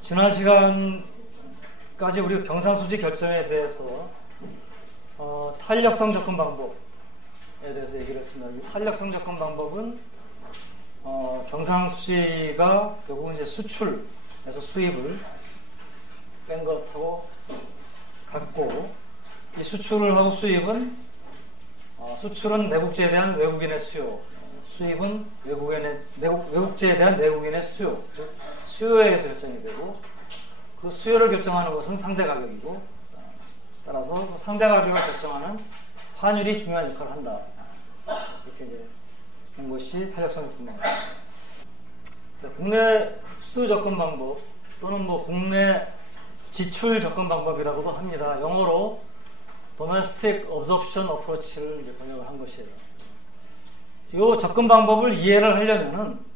지난 시간까지 우리 경상수지 결정에 대해서 탄력성 접근 방법에 대해서 얘기를 했습니다. 이 탄력성 접근 방법은 경상수지가 결국은 이제 수출에서 수입을 뺀 것하고 같고, 이 수출을 하고 수입은 수출은 내국제에 대한 외국인의 수요, 수입은 외국제에 대한 내국인의 수요, 즉 수요에 의해서 결정이 되고, 그 수요를 결정하는 것은 상대 가격이고, 따라서 그 상대 가격을 결정하는 환율이 중요한 역할을 한다. 이렇게 이제 한 것이 탄력성 접근 방법입니다. 국내 흡수 접근 방법 또는 국내 지출 접근 방법이라고도 합니다. 영어로 Domestic Absorption Approach를 이제 번역을 한 것이에요. 이 접근 방법을 이해를 하려면은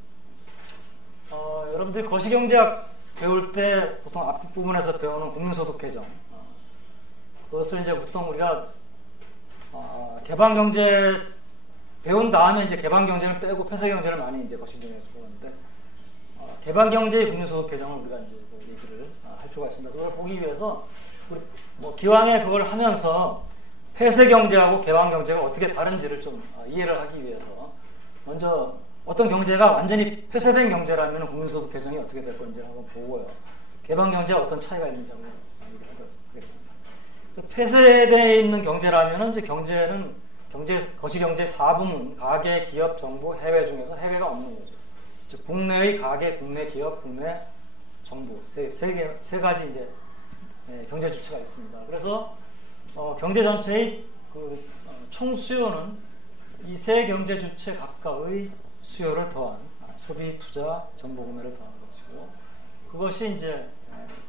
여러분들이 거시경제학 배울 때 보통 앞부분에서 배우는 국민소득 개정, 그것을 이제 보통 우리가 개방경제 배운 다음에 이제 개방경제는 빼고 폐쇄경제를 많이 이제 거시경제에서 보는데, 개방경제의 국민소득 개정을 우리가 이제 얘기를 할 필요가 있습니다. 그걸 보기 위해서 우리 기왕에 그걸 하면서 폐쇄경제하고 개방경제가 어떻게 다른지를 좀 이해를 하기 위해서 먼저 어떤 경제가 완전히 폐쇄된 경제라면 국민소득 개정이 어떻게 될 건지를 한번 보고요. 개방경제와 어떤 차이가 있는지 한번 얘기를 하겠습니다. 폐쇄되어 있는 경제라면 이제 거시경제 4부문, 가계, 기업, 정부, 해외 중에서 해외가 없는 거죠. 즉 국내의 가계, 국내 기업, 국내 정부 세 가지 이제 경제 주체가 있습니다. 그래서 경제 전체의 총 수요는 이 세 경제 주체 각각의 수요를 더한 소비, 투자, 정보 구매를 더한 것이고, 그것이 이제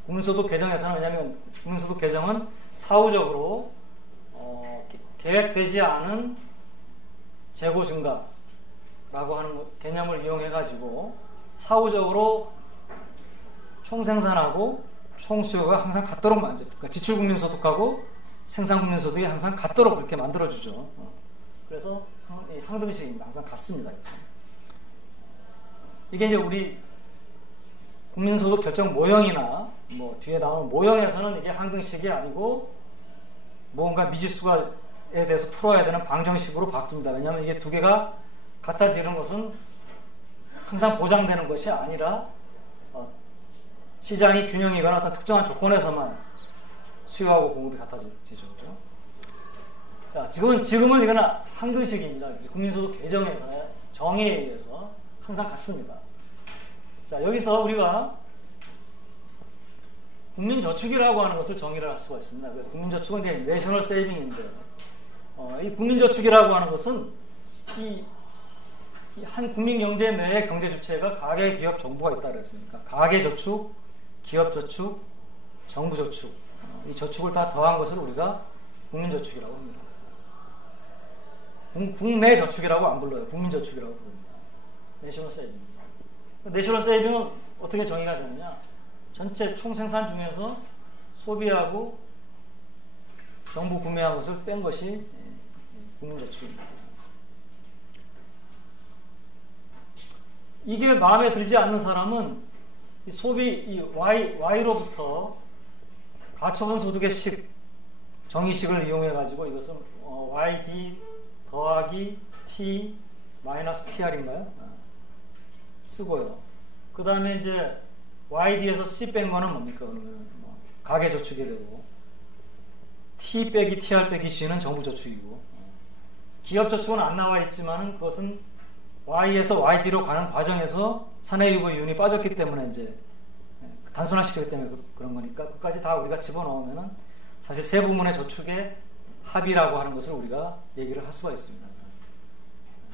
국민소득 개정에서는, 왜냐하면 국민소득 개정은 사후적으로 계획되지 않은 재고 증가라고 하는 개념을 이용해가지고 사후적으로 총생산하고 총수요가 항상 같도록 그러니까 지출국민소득하고 생산국민소득이 항상 같도록 그렇게 만들어주죠. 그래서 항등식입니다. 항상 같습니다. 이게 이제 우리 국민소득 결정 모형이나 뒤에 나오는 모형에서는 이게 항등식이 아니고 뭔가 미지수에 대해서 풀어야 되는 방정식으로 바뀝니다. 왜냐하면 이게 두 개가 같아지는 것은 항상 보장되는 것이 아니라 시장이 균형이거나 어떤 특정한 조건에서만 수요하고 공급이 같아지죠. 자, 지금은 이거는 항등식입니다. 국민소득 개정에서 정의에 의해서 항상 같습니다. 자, 여기서 우리가 국민저축이라고 하는 것을 정의를 할 수가 있습니다. 국민저축은 이제 내셔널 세이빙인데, 이 국민저축이라고 하는 것은 이 한 국민경제 내의 경제 주체가 가계, 기업, 정부가 있다 그랬으니까 가계저축, 기업저축, 정부저축, 이 저축을 다 더한 것을 우리가 국민저축이라고 합니다. 국내 저축이라고 안 불러요. 국민저축이라고 부릅니다. 내셔널 세이빙. 내셔널 세이빙은 어떻게 정의가 되느냐? 전체 총생산 중에서 소비하고 정부 구매한 것을 뺀 것이 국민저축입니다. 이게 마음에 들지 않는 사람은 이 Y로부터 가처분 소득의 정의식을 이용해가지고 이것은 YD 더하기 T 마이너스 TR인가요? 쓰고요. 그 다음에 이제 YD에서 C 뺀 거는 뭡니까? 가계저축이 되고, T 빼기 TR 빼기 G는 정부저축이고, 기업저축은 안 나와 있지만은 그것은 Y에서 YD로 가는 과정에서 산해유보이윤이 빠졌기 때문에 이제 단순화시키기 때문에 그런 거니까 그까지 다 우리가 집어넣으면은 사실 세 부문의 저축의 합이라고 하는 것을 우리가 얘기를 할 수가 있습니다.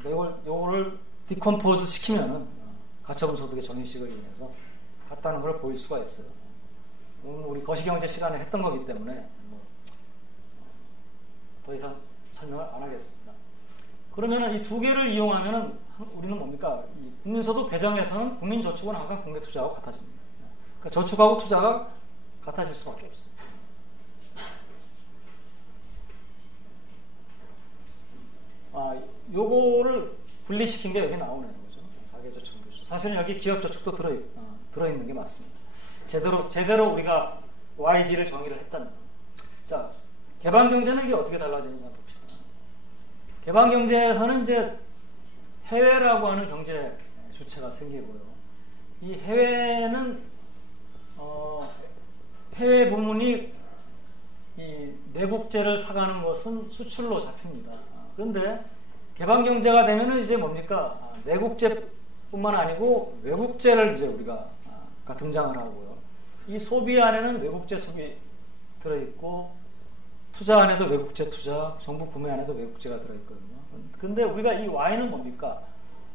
요거를 디컴포즈 시키면은 가처분 소득의 정의식을 이용해서 같다는 걸 보일 수가 있어요. 오늘 우리 거시경제 시간에 했던 거기 때문에 더 이상 설명을 안 하겠습니다. 그러면은 이 두 개를 이용하면은 우리는 뭡니까? 이 국민소득 개정에서는 국민저축은 항상 국내 투자하고 같아집니다. 그러니까 저축하고 투자가 같아질 수밖에 없습니다. 요거를 분리시킨 게 여기 나오는 거죠. 가계저축. 사실은 여기 기업저축도 들어있는 게 맞습니다. 제대로 우리가 YD를 정의를 했다면, 자, 개방경제는 이게 어떻게 달라지는지 한번 봅시다. 개방경제에서는 이제 해외라고 하는 경제 주체가 생기고요. 이 해외는 해외 부문이 이 내국제를 사가는 것은 수출로 잡힙니다. 그런데 개방경제가 되면은 이제 뭡니까? 내국제뿐만 아니고 외국제를 이제 우리가 등장을 하고요. 이 소비 안에는 외국제 소비 들어있고, 투자 안에도 외국제 투자, 정부 구매 안에도 외국제가 들어있거든요. 근데 우리가 이 Y는 뭡니까?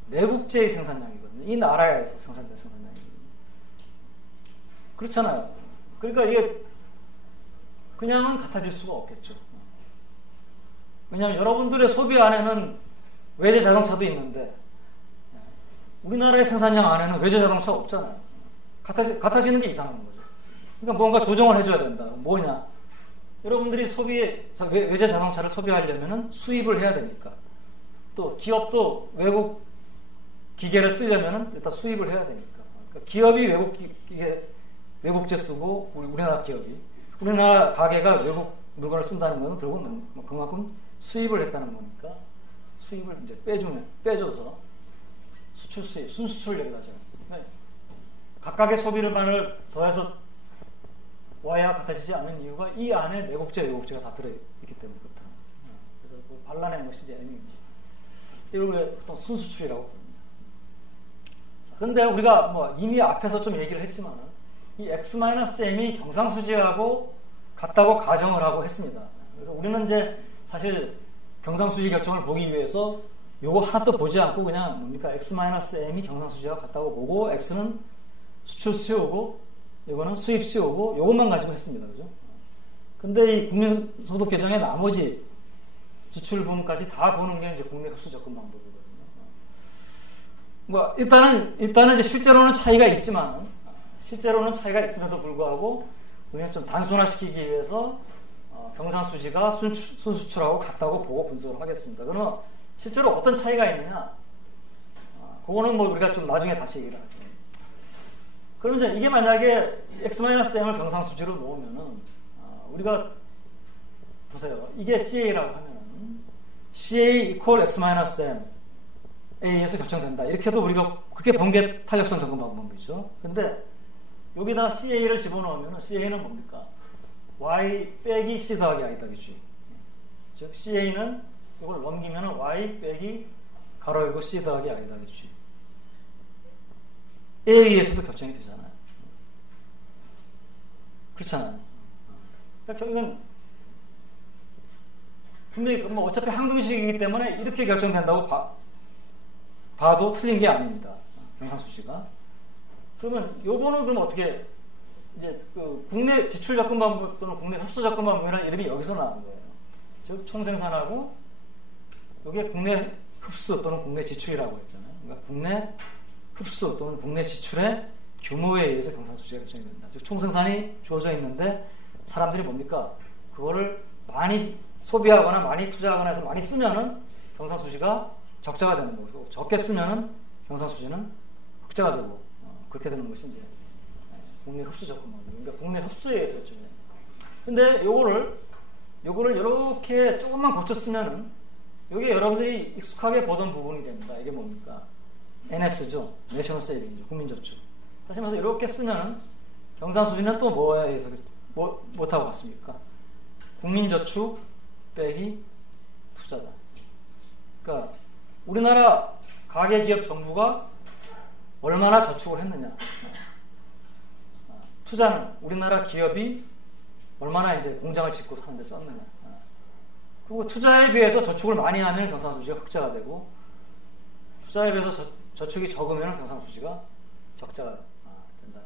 내국제의 생산량이거든요. 이 나라에서 생산된 생산량이거든요. 그렇잖아요. 그러니까 이게 그냥은 같아질 수가 없겠죠. 왜냐하면 여러분들의 소비 안에는 외제 자동차도 있는데 우리나라의 생산량 안에는 외제 자동차가 없잖아요. 같아지는 게 이상한 거죠. 그러니까 뭔가 조정을 해줘야 된다. 뭐냐? 여러분들이 외제 자동차를 소비하려면 수입을 해야 되니까, 또 기업도 외국 기계를 쓰려면 일단 수입을 해야 되니까, 그러니까 기업이 외국제 쓰고 우리나라 기업이, 우리나라 가게가 외국 물건을 쓴다는 것은 결국은 그만큼 수입을 했다는 거니까 수입을 이제 빼줘서 수출 수입, 순수출을 얘기하죠. 각각의 소비를 더해서 와야 같아지지 않는 이유가 이 안에 내국제, 외국제가 다 들어있기 때문에 그렇다. 그래서 그 반란의 것이 이제 M입니다. 이걸 보통 순수출이라고 부릅니다. 그런데 우리가 뭐 이미 앞에서 좀 얘기를 했지만 이 X-M이 경상수지하고 같다고 가정을 하고 했습니다. 그래서 우리는 이제 사실 경상수지 결정을 보기 위해서 요거 하나도 보지 않고 그냥 뭡니까? X-M이 경상수지와 같다고 보고 X는 수출 수요고 이거는 수입 수요고 이것만 가지고 했습니다. 그죠? 근데 이 국민소득 개정의 나머지 지출 부분까지 다 보는 게 이제 국내 흡수 접근 방법이거든요. 뭐 일단은 이제 실제로는 차이가 있지만 실제로는 차이가 있음에도 불구하고 우리는 좀 단순화시키기 위해서 경상수지가 순수출하고 같다고 보고 분석을 하겠습니다. 그러면 실제로 어떤 차이가 있느냐? 그거는 뭐 우리가 좀 나중에 다시 얘기를 하죠. 그럼 이제 이게 만약에 X-M을 경상수지로 놓으면은 우리가 보세요. 이게 CA라고 하면은 CA equal X-M A에서 결정된다. 이렇게 해도 우리가 그렇게 본 게 탄력성 점검 방법이죠. 근데 여기다 CA를 집어넣으면 CA는 뭡니까? Y 빼기 C 더하기 I 더하기 G. 즉 CA는 이걸 넘기면 Y 빼기 가로 열고 C 더하기 I 더하기 G. A에 의해서도 결정이 되잖아요. 그렇잖아요. 그러니까 결국은 분명히 뭐 어차피 항등식이기 때문에 이렇게 결정된다고 봐도 틀린 게 아닙니다. 경상수지가. 그러면 요거는 그럼 어떻게 이제 그 국내 지출 접근 방법 또는 국내 흡수 접근 방법이라는 이름이 여기서 나온 거예요. 즉 총생산하고 이게 국내 흡수 또는 국내 지출이라고 했잖아요. 그러니까 국내 흡수 또는 국내 지출의 규모에 의해서 경상수지가 결정이 된다. 즉 총생산이 주어져 있는데 사람들이 뭡니까? 그거를 많이 소비하거나 많이 투자하거나 해서 많이 쓰면은 경상수지가 적자가 되는 거고, 적게 쓰면은 경상수지는 흑자가 되고, 그렇게 되는 것이 이제 국내 흡수 접근 방법. 그러니까 국내 흡수에 의해서 결정이 됩니다. 근데 요거를 이렇게 조금만 고쳤으면은 이게 여러분들이 익숙하게 보던 부분이 됩니다. 이게 뭡니까? NS죠. 내셔널 세이빙이죠. 국민저축. 다시 말해서 이렇게 쓰면 경상수지는 또 뭐에 의해서 못하고 갔습니까? 국민저축 빼기 투자다. 그러니까 우리나라 가계기업 정부가 얼마나 저축을 했느냐. 투자는 우리나라 기업이 얼마나 이제 공장을 짓고 사는 데 썼느냐. 그리고 투자에 비해서 저축을 많이 하면 경상수지가 흑자가 되고, 투자에 비해서 저축이 적으면 경상수지가 적자가 된다.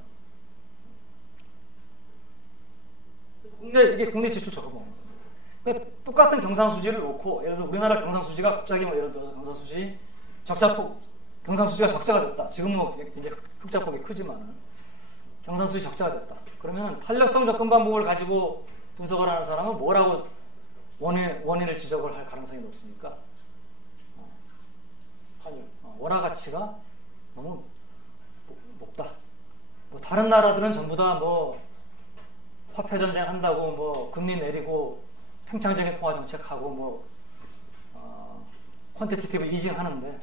이게 국내 지출 적금 방법. 그러니까 똑같은 경상수지를 놓고, 예를 들어 우리나라 경상수지가 갑자기 뭐 예를 들어서 경상수지가 적자가 됐다. 지금은 뭐 이제 흑자폭이 크지만 경상수지 적자가 됐다. 그러면 탄력성 접근 방법을 가지고 분석을 하는 사람은 뭐라고 원인을 지적을 할 가능성이 높습니까? 환율. 원화 가치가 너무 높다. 뭐 다른 나라들은 전부 다 뭐 화폐 전쟁 한다고 뭐 금리 내리고 팽창적인 통화 정책하고 뭐 퀀티티티브 이징 하는데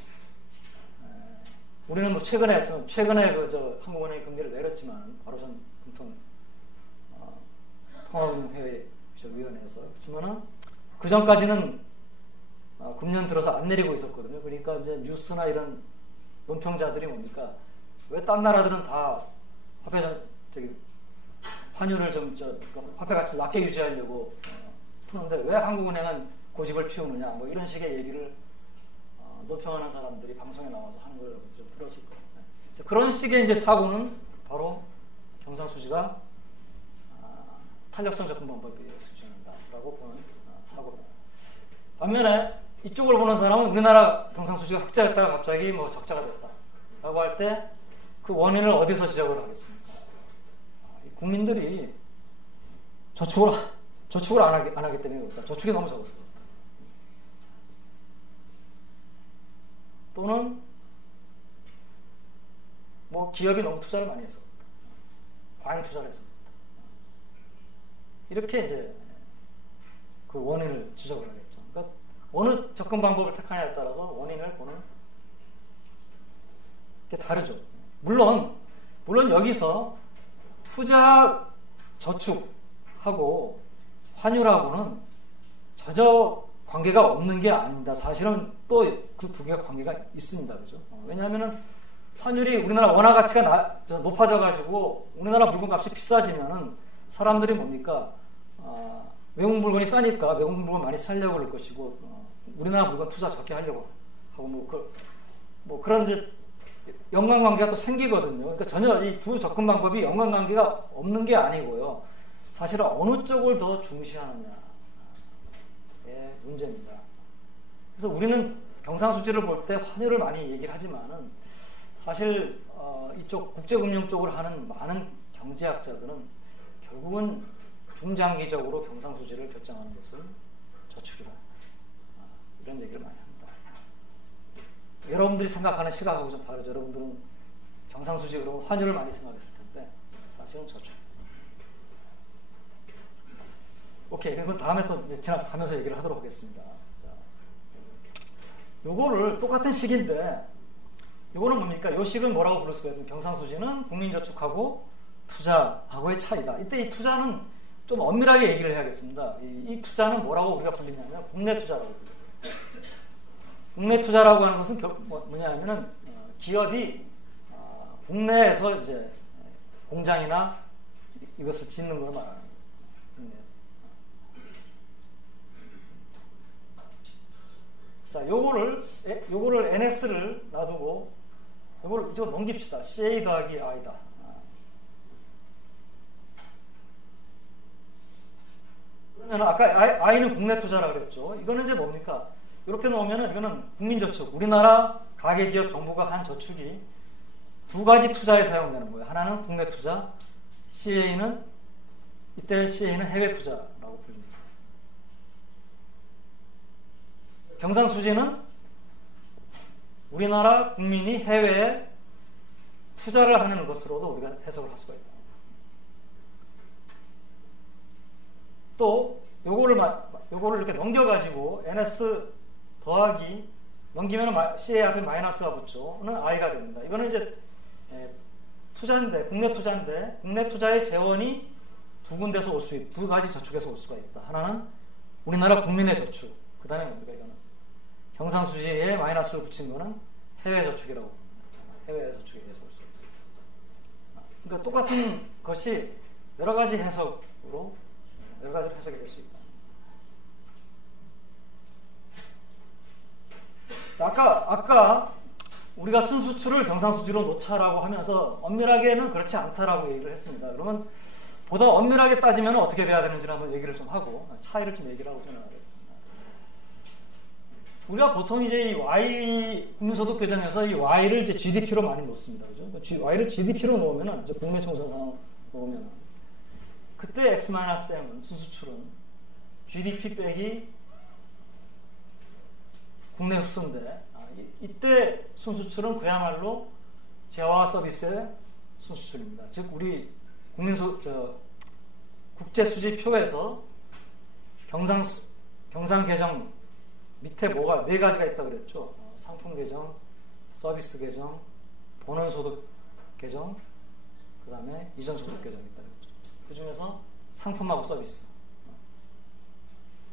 우리는 뭐 최근에 그 한국은행이 금리를 내렸지만 바로 전 금통 통화금융회의 위원회에서 그렇지만은 그 전까지는 금년 들어서 안 내리고 있었거든요. 그러니까 이제 뉴스나 이런 논평자들이 뭡니까? 왜 딴 나라들은 다 환율을 화폐 가치를 낮게 유지하려고 푸는데 왜 한국은행은 고집을 피우느냐? 뭐 이런 식의 얘기를 논평하는 사람들이 방송에 나와서 하는 걸 좀 들었을 거예요. 그런 식의 이제 사고는 바로 경상수지가 탄력성 접근 방법에 수준이다라고 보는 사고입니다. 반면에 이쪽을 보는 사람은 우리나라 경상수지가 흑자였다가 갑자기 뭐 적자가 됐다라고 할 때 그 원인을 어디서 지적을 하겠습니까? 국민들이 저축을 안 하기 때문에 그렇다. 저축이 너무 적어서 그렇다. 또는 뭐 기업이 너무 투자를 많이 해서 그렇다. 과잉 투자를 해서 그렇다. 이렇게 이제 그 원인을 지적을 하겠죠. 그러니까 어느 접근 방법을 택하냐에 따라서 원인을 보는 게 다르죠. 물론 여기서 투자 저축하고 환율하고는 전혀 관계가 없는 게 아닙니다. 사실은 또 그 두 개가 관계가 있습니다. 그죠? 왜냐하면은 환율이 우리나라 원화 가치가 높아져가지고 우리나라 물건값이 비싸지면은 사람들이 뭡니까? 외국 물건이 싸니까 외국 물건 많이 살려고 그럴 것이고 우리나라 물건 투자 적게 하려고 하고 뭐 그런 이제 연관관계가 또 생기거든요. 그러니까 전혀 이 두 접근 방법이 연관관계가 없는 게 아니고요. 사실은 어느 쪽을 더 중시하느냐의 문제입니다. 그래서 우리는 경상수지를 볼 때 환율을 많이 얘기를 하지만은 사실 이쪽 국제금융 쪽을 하는 많은 경제학자들은 결국은 중장기적으로 경상수지를 결정하는 것은 저축이다. 이런 얘기를 많이 합니다. 여러분들이 생각하는 시각하고 좀 다르죠. 여러분들은 경상수지 그러면 환율을 많이 생각했을 텐데 사실은 저축. 오케이. 그럼 다음에 또 지나가면서 얘기를 하도록 하겠습니다. 자, 요거를 똑같은 식인데 요거는 뭡니까? 요 식은 뭐라고 부를 수가 있어요? 경상수지는 국민저축하고 투자하고의 차이다. 이때 이 투자는 좀 엄밀하게 얘기를 해야겠습니다. 이 투자는 뭐라고 우리가 불리냐면 국내 투자라고 불립니다. 국내 투자라고 하는 것은 뭐냐면은 기업이 국내에서 이제 공장이나 이것을 짓는 걸 말하는 거예요. 자, 요거를 NS를 놔두고 요거를 이쪽으로 넘깁시다. CA 더하기 I다. 그러면 아까 I는 국내 투자라고 그랬죠. 이거는 이제 뭡니까? 이렇게 놓으면은 이거는 국민저축. 우리나라 가계기업 정부가 한 저축이 두 가지 투자에 사용되는 거예요. 하나는 국내 투자, 이때 CA는 해외 투자라고 불립니다. 경상수지는 우리나라 국민이 해외에 투자를 하는 것으로도 우리가 해석을 할 수가 있다. 또 요거를 이렇게 넘겨가지고 NS 더하기 넘기면 CA 앞에 마이너스가 붙죠.는 I가 됩니다. 이거는 이제 투자인데 국내 투자의 재원이 두 가지 저축에서 올 수가 있다. 하나는 우리나라 국민의 저축. 그 다음에 뭡니까 이거는 경상수지에 마이너스를 붙인 거는 해외 저축이라고 합니다. 해외 저축에 대해서 올 수 있다. 그러니까 똑같은 것이 여러 가지 해석으로 여러 가지로 해석이 될 수 있다. 자, 아까 우리가 순수출을 경상수지로 놓자라고 하면서 엄밀하게는 그렇지 않다라고 얘기를 했습니다. 그러면 보다 엄밀하게 따지면 어떻게 돼야 되는지를 한번 얘기를 좀 하고 차이를 좀 얘기를 하고 전해가겠습니다. 우리가 보통 이제 이 Y 국민소득 규정에서 이 Y를 이제 GDP로 많이 놓습니다. 그죠? Y를 GDP로 놓으면은 이제 국내 총생산 놓으면 그때 X-M은 순수출은 GDP 빼기 국내 흡수인데 이때 순수출은 그야말로 재화와 서비스의 순수출입니다. 즉 우리 국제수지표에서 경상 계정 밑에 뭐가 네 가지가 있다 그랬죠. 상품 계정, 서비스 계정, 본원소득 계정, 그 다음에 이전소득 계정이 있다 그랬죠. 그 중에서 상품하고 서비스.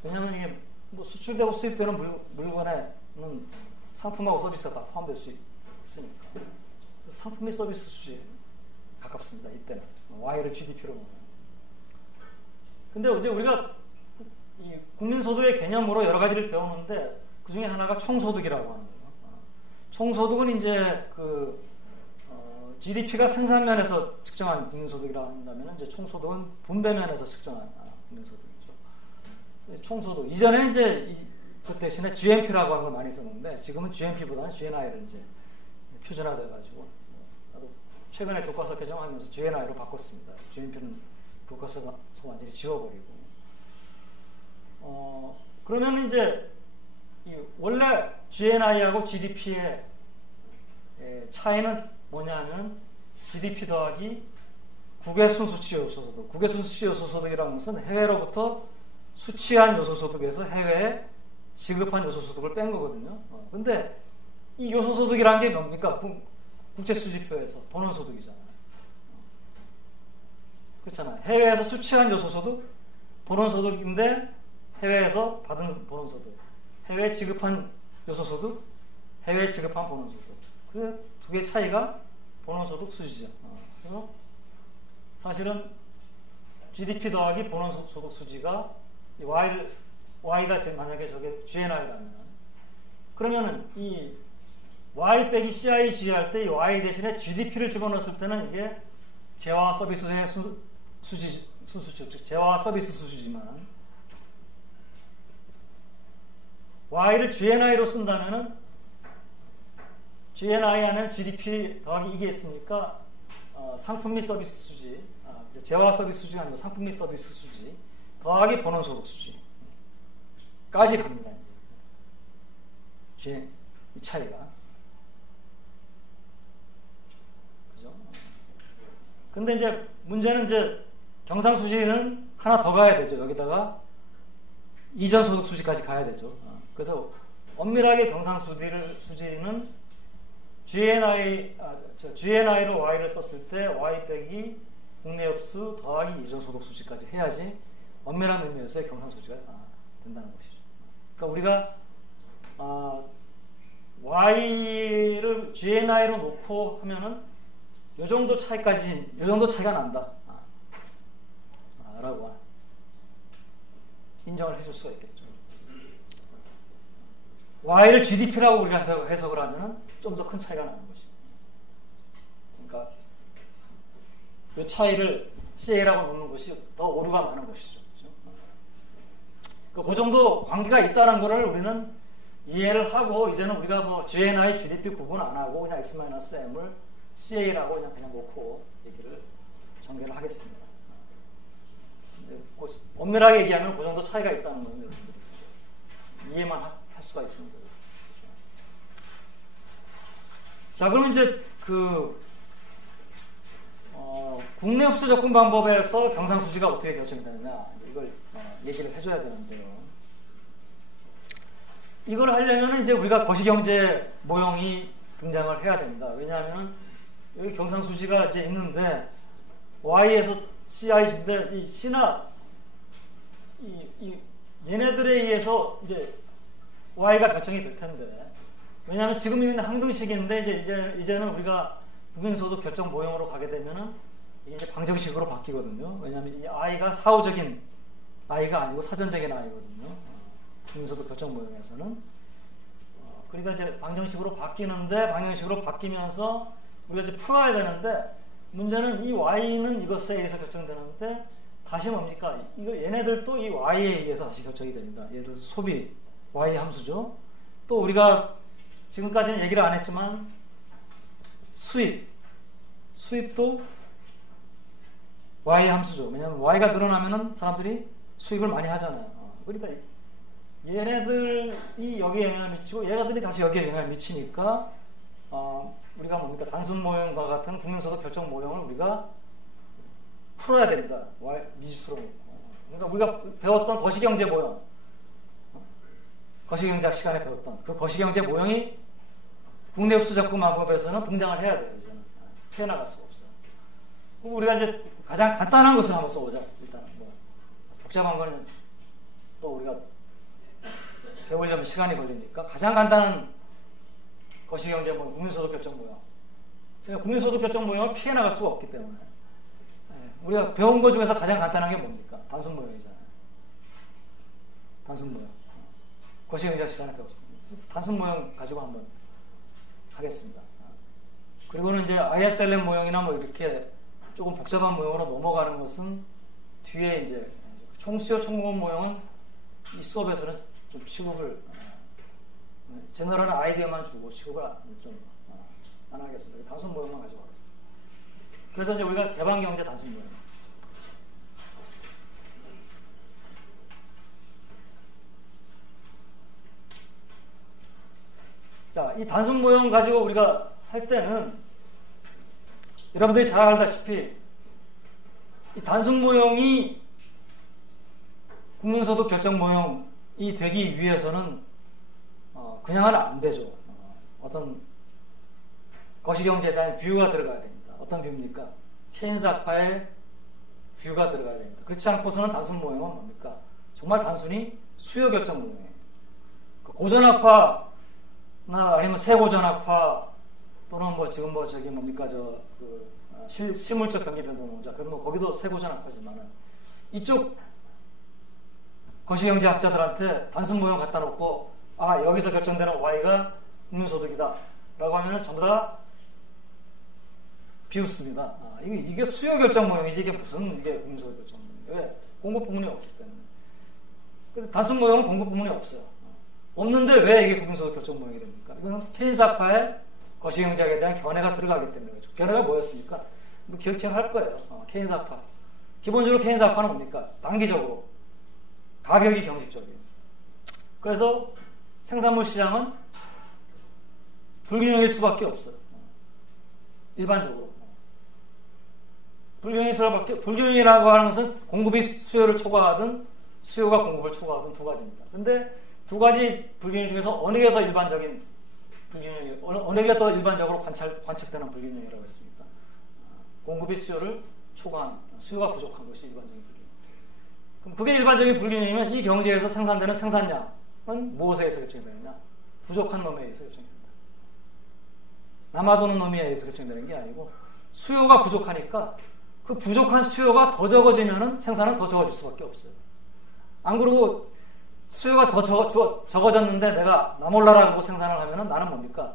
왜냐하면 이게 뭐 수출되고 수입되는 물건에는 상품하고 서비스가 다 포함될 수 있으니까. 상품 및 서비스 수지에 가깝습니다. 이때는. Y를 GDP로 보면. 근데 이제 우리가 이 국민소득의 개념으로 여러 가지를 배우는데 그 중에 하나가 총소득이라고 하는 거예요. 총소득은 이제 GDP가 생산면에서 측정한 국민소득이라고 한다면 이제 총소득은 분배면에서 측정한 국민소득이죠. 총소득. 이전에 이제 그 대신에 GNP라고 하는 걸 많이 썼는데 지금은 GNP보다는 GNI를 이제 표준화돼가지고 나도 최근에 교과서 개정하면서 GNI로 바꿨습니다. GNP는 교과서가 완전히 지워버리고. 그러면 이제 원래 GNI하고 GDP의 차이는 뭐냐면 GDP 더하기 국외순 수치 요소소득. 국외순 수치 요소소득이라는 것은 해외로부터 수취한 요소소득에서 해외에 지급한 요소소득을 뺀 거거든요. 근데 이 요소소득이라는 게 뭡니까? 국제수지표에서 본원소득이잖아요. 그렇잖아요. 해외에서 수취한 요소소득, 본원소득인데 해외에서 받은 본원소득, 해외에 지급한 요소소득, 해외에 지급한 본원소득. 그 두 개의 차이가 본원소득 수지죠. 그래서 사실은 GDP 더하기 본원소득 수지가 Y가 만약에 저게 GNI라면 그러면은 이 Y 빼기 CIG 할 때 이 Y 대신에 GDP를 집어넣었을 때는 이게 재화 서비스의 순수죠. 즉 재화 서비스 수지지만 Y를 GNI로 쓴다면은 GNI 안에 GDP 더하기 이게 있으니까 상품 및 서비스 수지, 재화 서비스 수지가 아니고 상품 및 서비스 수지 더하기 본원소득 수지까지 갑니다. 이제 이 차이가. 그죠? 근데 이제 문제는 이제 경상수지는 하나 더 가야 되죠. 여기다가 이전소득 수지까지 가야 되죠. 그래서 엄밀하게 경상수지는 GNI로 Y를 썼을 때 Y 빼기 국내엽수 더하기 이전소득 수지까지 해야지 엄밀한 의미에서의 경상수지가 된다는 것이죠. 그러니까 우리가 Y를 GNI로 놓고 하면은 요 정도 차이가 난다. 라고 인정을 해줄 수가 있겠죠. Y를 GDP라고 우리가 해석을 하면은 좀 더 큰 차이가 나는 것이죠. 그러니까 이 차이를 CA라고 놓는 것이 더 오류가 많은 것이죠. 그 정도 관계가 있다는 것을 우리는 이해를 하고 이제는 우리가 뭐 GNI, GDP 구분 안 하고 그냥 X-M을 CA라고 그냥 놓고 얘기를 전개를 하겠습니다. 엄밀하게 얘기하면 그 정도 차이가 있다는 걸 이해만 할 수가 있습니다. 자, 그럼 이제 국내 흡수 접근 방법에서 경상수지가 어떻게 결정이 되느냐 이걸 얘기를 해줘야 되는데요. 이걸 하려면 이제 우리가 거시경제 모형이 등장을 해야 됩니다. 왜냐하면 여기 경상수지가 이제 있는데 Y에서 CIG인데 이 C나 얘네들에 의해서 이제 Y가 결정이 될 텐데 왜냐하면 지금 있는 항등식인데 이제는 우리가 국민소득 결정 모형으로 가게 되면은 이게 이제 방정식으로 바뀌거든요. 왜냐하면 이 I가 사후적인 I가 아니고 사전적인 I거든요. 국민소득 결정 모형에서는 그러니까 이제 방정식으로 바뀌는데 방정식으로 바뀌면서 우리가 이제 풀어야 되는데 문제는 이 Y는 이것에 의해서 결정되는데 다시 뭡니까? 이거 얘네들도 이 Y에 의해서 다시 결정이 됩니다. 예를 들어서 소비 Y 함수죠. 또 우리가 지금까지는 얘기를 안 했지만 수입도 Y 함수죠. 왜냐하면 Y가 늘어나면은 사람들이 수입을 많이 하잖아요. 그러니까 얘네들이 여기에 영향을 미치고 얘네들이 다시 여기에 영향을 미치니까 우리가 뭡니까? 단순 모형과 같은 국민소득 결정 모형을 우리가 풀어야 됩니다. 미지수로. 그러니까 우리가 배웠던 거시경제 모형, 거시경제학 시간에 배웠던 그 거시경제 모형이 국내 흡수 적금 방법에서는 등장을 해야 돼요. 이제는 피해나갈 수가 없어요. 우리가 이제 가장 간단한 것을 한번 써보자. 일단은 뭐 복잡한 거는 또 우리가 배우려면 시간이 걸리니까 가장 간단한 거시경제 모형, 국민소득 결정 모형. 그러니까 국민소득 결정 모형을 피해나갈 수가 없기 때문에 우리가 배운 것 중에서 가장 간단한 게 뭡니까? 단순 모형이잖아요. 단순 모형. 거시경제 시간에 배웠습니다. 그래서 단순 모형 가지고 한번 하겠습니다. 그리고는 이제 ISLM 모형이나 뭐 이렇게 조금 복잡한 모형으로 넘어가는 것은 뒤에 이제 총수요 총무원 모형은 이 수업에서는 좀 취급을 제너럴한 아이디어만 주고 취급을 좀 안 하겠습니다. 단순 모형만 가지고 하겠습니다. 그래서 이제 우리가 개방경제 단순 모형. 자, 이 단순 모형 가지고 우리가 할 때는 여러분들이 잘 알다시피 이 단순 모형이 국민소득 결정 모형이 되기 위해서는 그냥은 안 되죠. 어떤 거시경제에 대한 뷰가 들어가야 됩니다. 어떤 뷰입니까? 케인스 학파의 뷰가 들어가야 됩니다. 그렇지 않고서는 단순 모형은 뭡니까? 정말 단순히 수요 결정 모형이에요. 고전학파나 아니면 세고전학파 또는 뭐 지금 뭐 저기 뭡니까 실물적 경기 변동 논자 그럼 뭐 거기도 세고전학파지만은 이쪽 거시경제학자들한테 단순 모형 갖다 놓고 여기서 결정되는 Y가 국민소득이다 라고 하면 전부 다 비웃습니다. 이게 수요 결정 모형이지 이게 무슨 이게 국민소득 결정 모형이에요. 왜? 공급 부문이 없기 때문에. 단순 모형은 공급 부문이 없어요. 없는데 왜 이게 국민소득 결정 모형이 됩니까? 이거는 케인스 학파의 거시경제학에 대한 견해가 들어가기 때문에 그렇죠. 견해가 뭐였습니까? 뭐 기억할 거예요. 케인스 학파. 기본적으로 케인스 학파는 뭡니까? 단기적으로 가격이 경직적이에요. 그래서 생산물 시장은 불균형일 수밖에 없어요. 일반적으로. 불균형이라고 하는 것은 공급이 수요를 초과하든 수요가 공급을 초과하든 두 가지입니다. 근데 두 가지 불균형 중에서 어느 게 더 일반적인 불균형이, 어느 게 더 일반적으로 관측되는 불균형이라고 했습니까? 공급이 수요를 초과한, 수요가 부족한 것이 일반적인 불균형. 그럼 그게 일반적인 불균형이면 이 경제에서 생산되는 생산량은 무엇에 의해서 결정되느냐? 부족한 놈에 의해서 결정됩니다. 남아도는 놈에 의해서 결정되는 게 아니고 수요가 부족하니까 그 부족한 수요가 더 적어지면은 생산은 더 적어질 수밖에 없어요. 안 그러고 수요가 더 적어졌는데 내가 나 몰라라고 생산을 하면은 나는 뭡니까?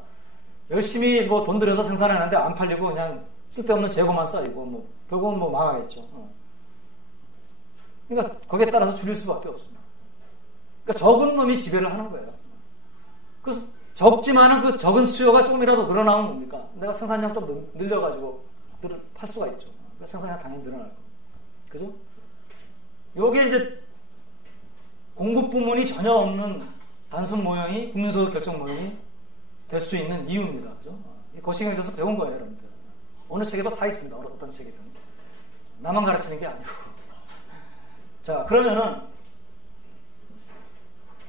열심히 뭐 돈 들여서 생산하는데 안 팔리고 그냥 쓸데없는 재고만 쌓이고 뭐 결국은 뭐 망하겠죠. 그러니까 거기에 따라서 줄일 수밖에 없습니다. 그러니까 적은 놈이 지배를 하는 거예요. 그래서 적지만은 그 적은 수요가 조금이라도 늘어나면 뭡니까? 내가 생산량 좀 늘려가지고 팔 수가 있죠. 그러니까 생산량 당연히 늘어날 겁니다. 그죠? 요게 이제 공급 부문이 전혀 없는 단순 모형이 국민소득 결정 모형이 될 수 있는 이유입니다. 그죠? 거시경제에서 배운 거예요, 여러분들. 어느 책에도 다 있습니다. 어떤 책이든. 나만 가르치는 게 아니고. 자, 그러면은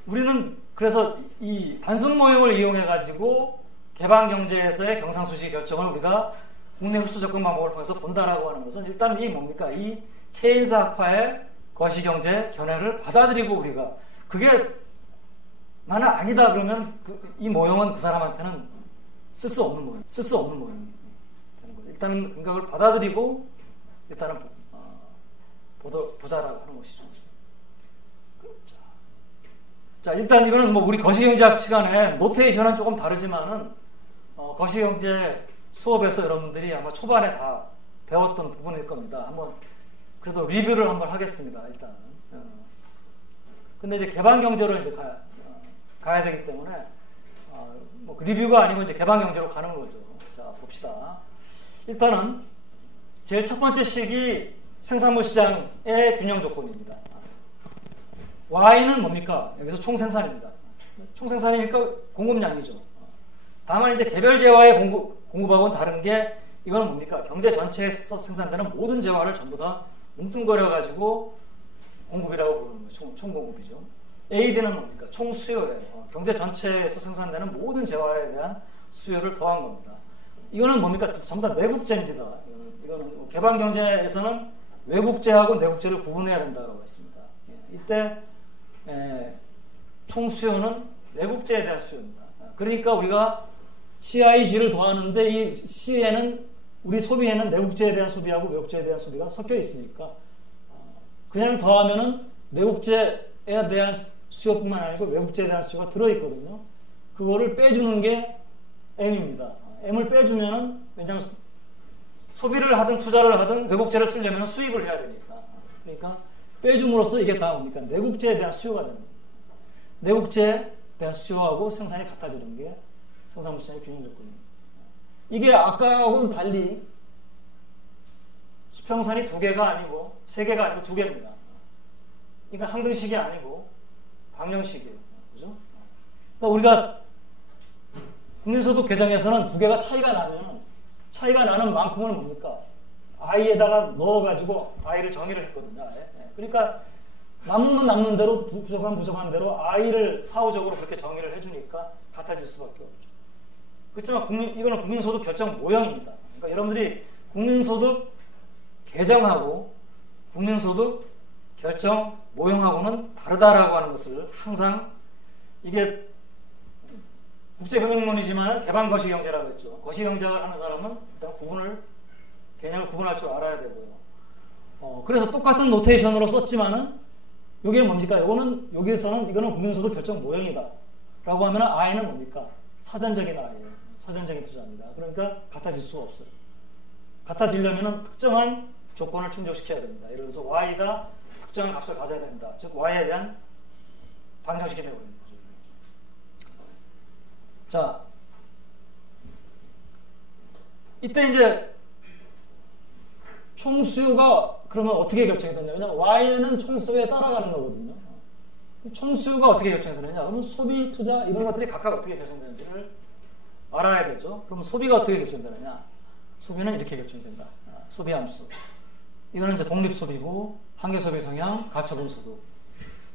우리는 그래서 이 단순 모형을 이용해가지고 개방경제에서의 경상수지 결정을 우리가 국내 흡수 접근 방법을 통해서 본다라고 하는 것은 일단 이 뭡니까? 이 케인스 학파의 거시경제 견해를 받아들이고 우리가 그게 나는 아니다 그러면 이 모형은 그 사람한테는 쓸 수 없는 모형이 되는 거죠. 일단은 감각을 받아들이고 일단은 보자라고 하는 것이죠. 자, 일단 이거는 뭐 우리 거시경제학 시간에 노테이션은 조금 다르지만은 거시경제 수업에서 여러분들이 아마 초반에 다 배웠던 부분일 겁니다. 한번 그래도 리뷰를 한번 하겠습니다. 일단은. 근데 이제 개방경제로 이제 가야 되기 때문에 뭐 리뷰가 아니고 이제 개방경제로 가는 거죠. 자, 봅시다. 일단은 제일 첫 번째 식이 생산물 시장의 균형 조건입니다. Y는 뭡니까? 여기서 총생산입니다. 총생산이니까 공급량이죠. 다만 이제 개별 재화의 공급하고는 다른 게 이거는 뭡니까? 경제 전체에서 생산되는 모든 재화를 전부 다 뭉뚱거려 가지고 공급이라고 부르는 거예요. 총공급이죠. AD는 뭡니까? 총수요예요. 경제 전체에서 생산되는 모든 재화에 대한 수요를 더한 겁니다. 이거는 뭡니까? 전부 다 내국제입니다. 이거는 개방 경제에서는 외국제하고 내국제를 구분해야 된다고 했습니다. 이때 총수요는 내국제에 대한 수요입니다. 그러니까 우리가 CIG를 더하는데 이 C에는 우리 소비에는 내국제에 대한 소비하고 외국제에 대한 소비가 섞여 있으니까 그냥 더하면은 내국제에 대한 수요뿐만 아니고 외국제에 대한 수요가 들어있거든요. 그거를 빼주는 게 M입니다. M을 빼주면은 왜냐하면 소비를 하든 투자를 하든 외국제를 쓰려면 수입을 해야 되니까. 그러니까 빼줌으로써 이게 다 뭡니까? 내국제에 대한 수요가 됩니다. 내국제에 대한 수요하고 생산이 같아지는 게 생산물시장의 균형 조건입니다. 이게 아까하고는 달리 수평선이 2개가 아니고 3개가 아니고 2개입니다. 그러니까 항등식이 아니고 방정식이에요. 그죠? 그러니까 우리가 국민소득 계정에서는 2개가 차이가 나는 만큼을 뭡니까? i에다가 넣어가지고 i를 정의를 했거든요. 그러니까 남는 대로 부족한 대로 i를 사후적으로 그렇게 정의를 해주니까 같아질 수밖에 없죠. 그렇지만 이거는 국민소득 결정 모형입니다. 그러니까 여러분들이 국민소득 계정하고 국민소득 결정 모형하고는 다르다라고 하는 것을 항상 이게 국제금융론이지만 개방 거시경제라고 했죠. 거시경제를 하는 사람은 일단 개념을 구분할 줄 알아야 되고요. 그래서 똑같은 노테이션으로 썼지만은 이게 뭡니까? 이거는 국민소득 결정 모형이다. 라고 하면 I는 뭡니까? 사전적인 I예요. 사전적인 투자입니다. 그러니까 같아질 수가 없어요. 같아지려면 특정한 조건을 충족시켜야 됩니다. 예를 들어서 Y가 특정한 값을 가져야 된다. 즉 Y에 대한 방정식이 되고 있는 거죠. 자, 이때 이제 총수요가 그러면 어떻게 결정이 되냐? 왜냐면 Y는 총수요에 따라가는 거거든요. 총수요가 어떻게 결정이 되느냐? 그러면 소비, 투자 이런 것들이 각각 어떻게 결정되는지를 알아야 되죠. 그럼 소비가 어떻게 결정되느냐? 소비는 이렇게 결정이 된다. 소비 함수. 이거는 이제 독립소비고 한계소비 성향, 가처분 소득.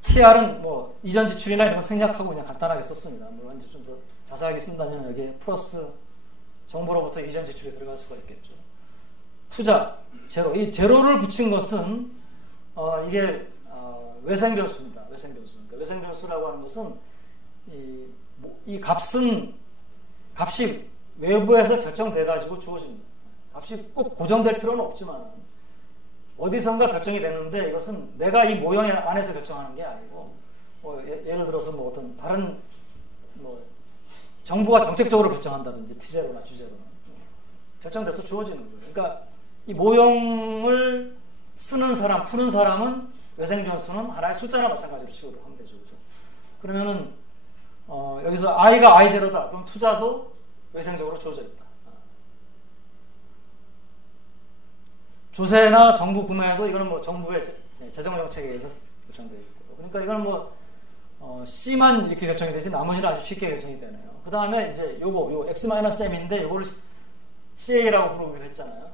TR은 뭐 이전 지출이나 이런 거 생략하고 그냥 간단하게 썼습니다. 물론 이제 좀 더 자세하게 쓴다면 여기에 플러스 정부로부터 이전 지출이 들어갈 수가 있겠죠. 투자, 제로. 이 제로를 붙인 것은 이게 외생변수입니다. 외생변수입니다. 외생변수라고 하는 것은 이 값이 외부에서 결정돼가지고 주어집니다. 값이 꼭 고정될 필요는 없지만 어디선가 결정이 되는데 이것은 내가 이 모형 안에서 결정하는 게 아니고 예를 들어서 뭐 어떤 다른 정부가 정책적으로 결정한다든지 T제로나 G제로나 결정돼서 주어지는 거예요. 그러니까 이 모형을 쓰는 사람, 푸는 사람은 외생변수는 하나의 숫자나 마찬가지로 취급을 하면 되죠. 그렇죠? 그러면은 여기서 I가 I0다. 그럼 투자도 외생적으로 주어져 있다. 조세나 정부 구매도 이거는 뭐 정부의 재정정책에 의해서 결정되어 있고. 그러니까 이거는 뭐 C만 이렇게 결정이 되지 나머지는 아주 쉽게 결정이 되네요. 그 다음에 이제 요 X-M인데 요거를 CA라고 부르기로 했잖아요.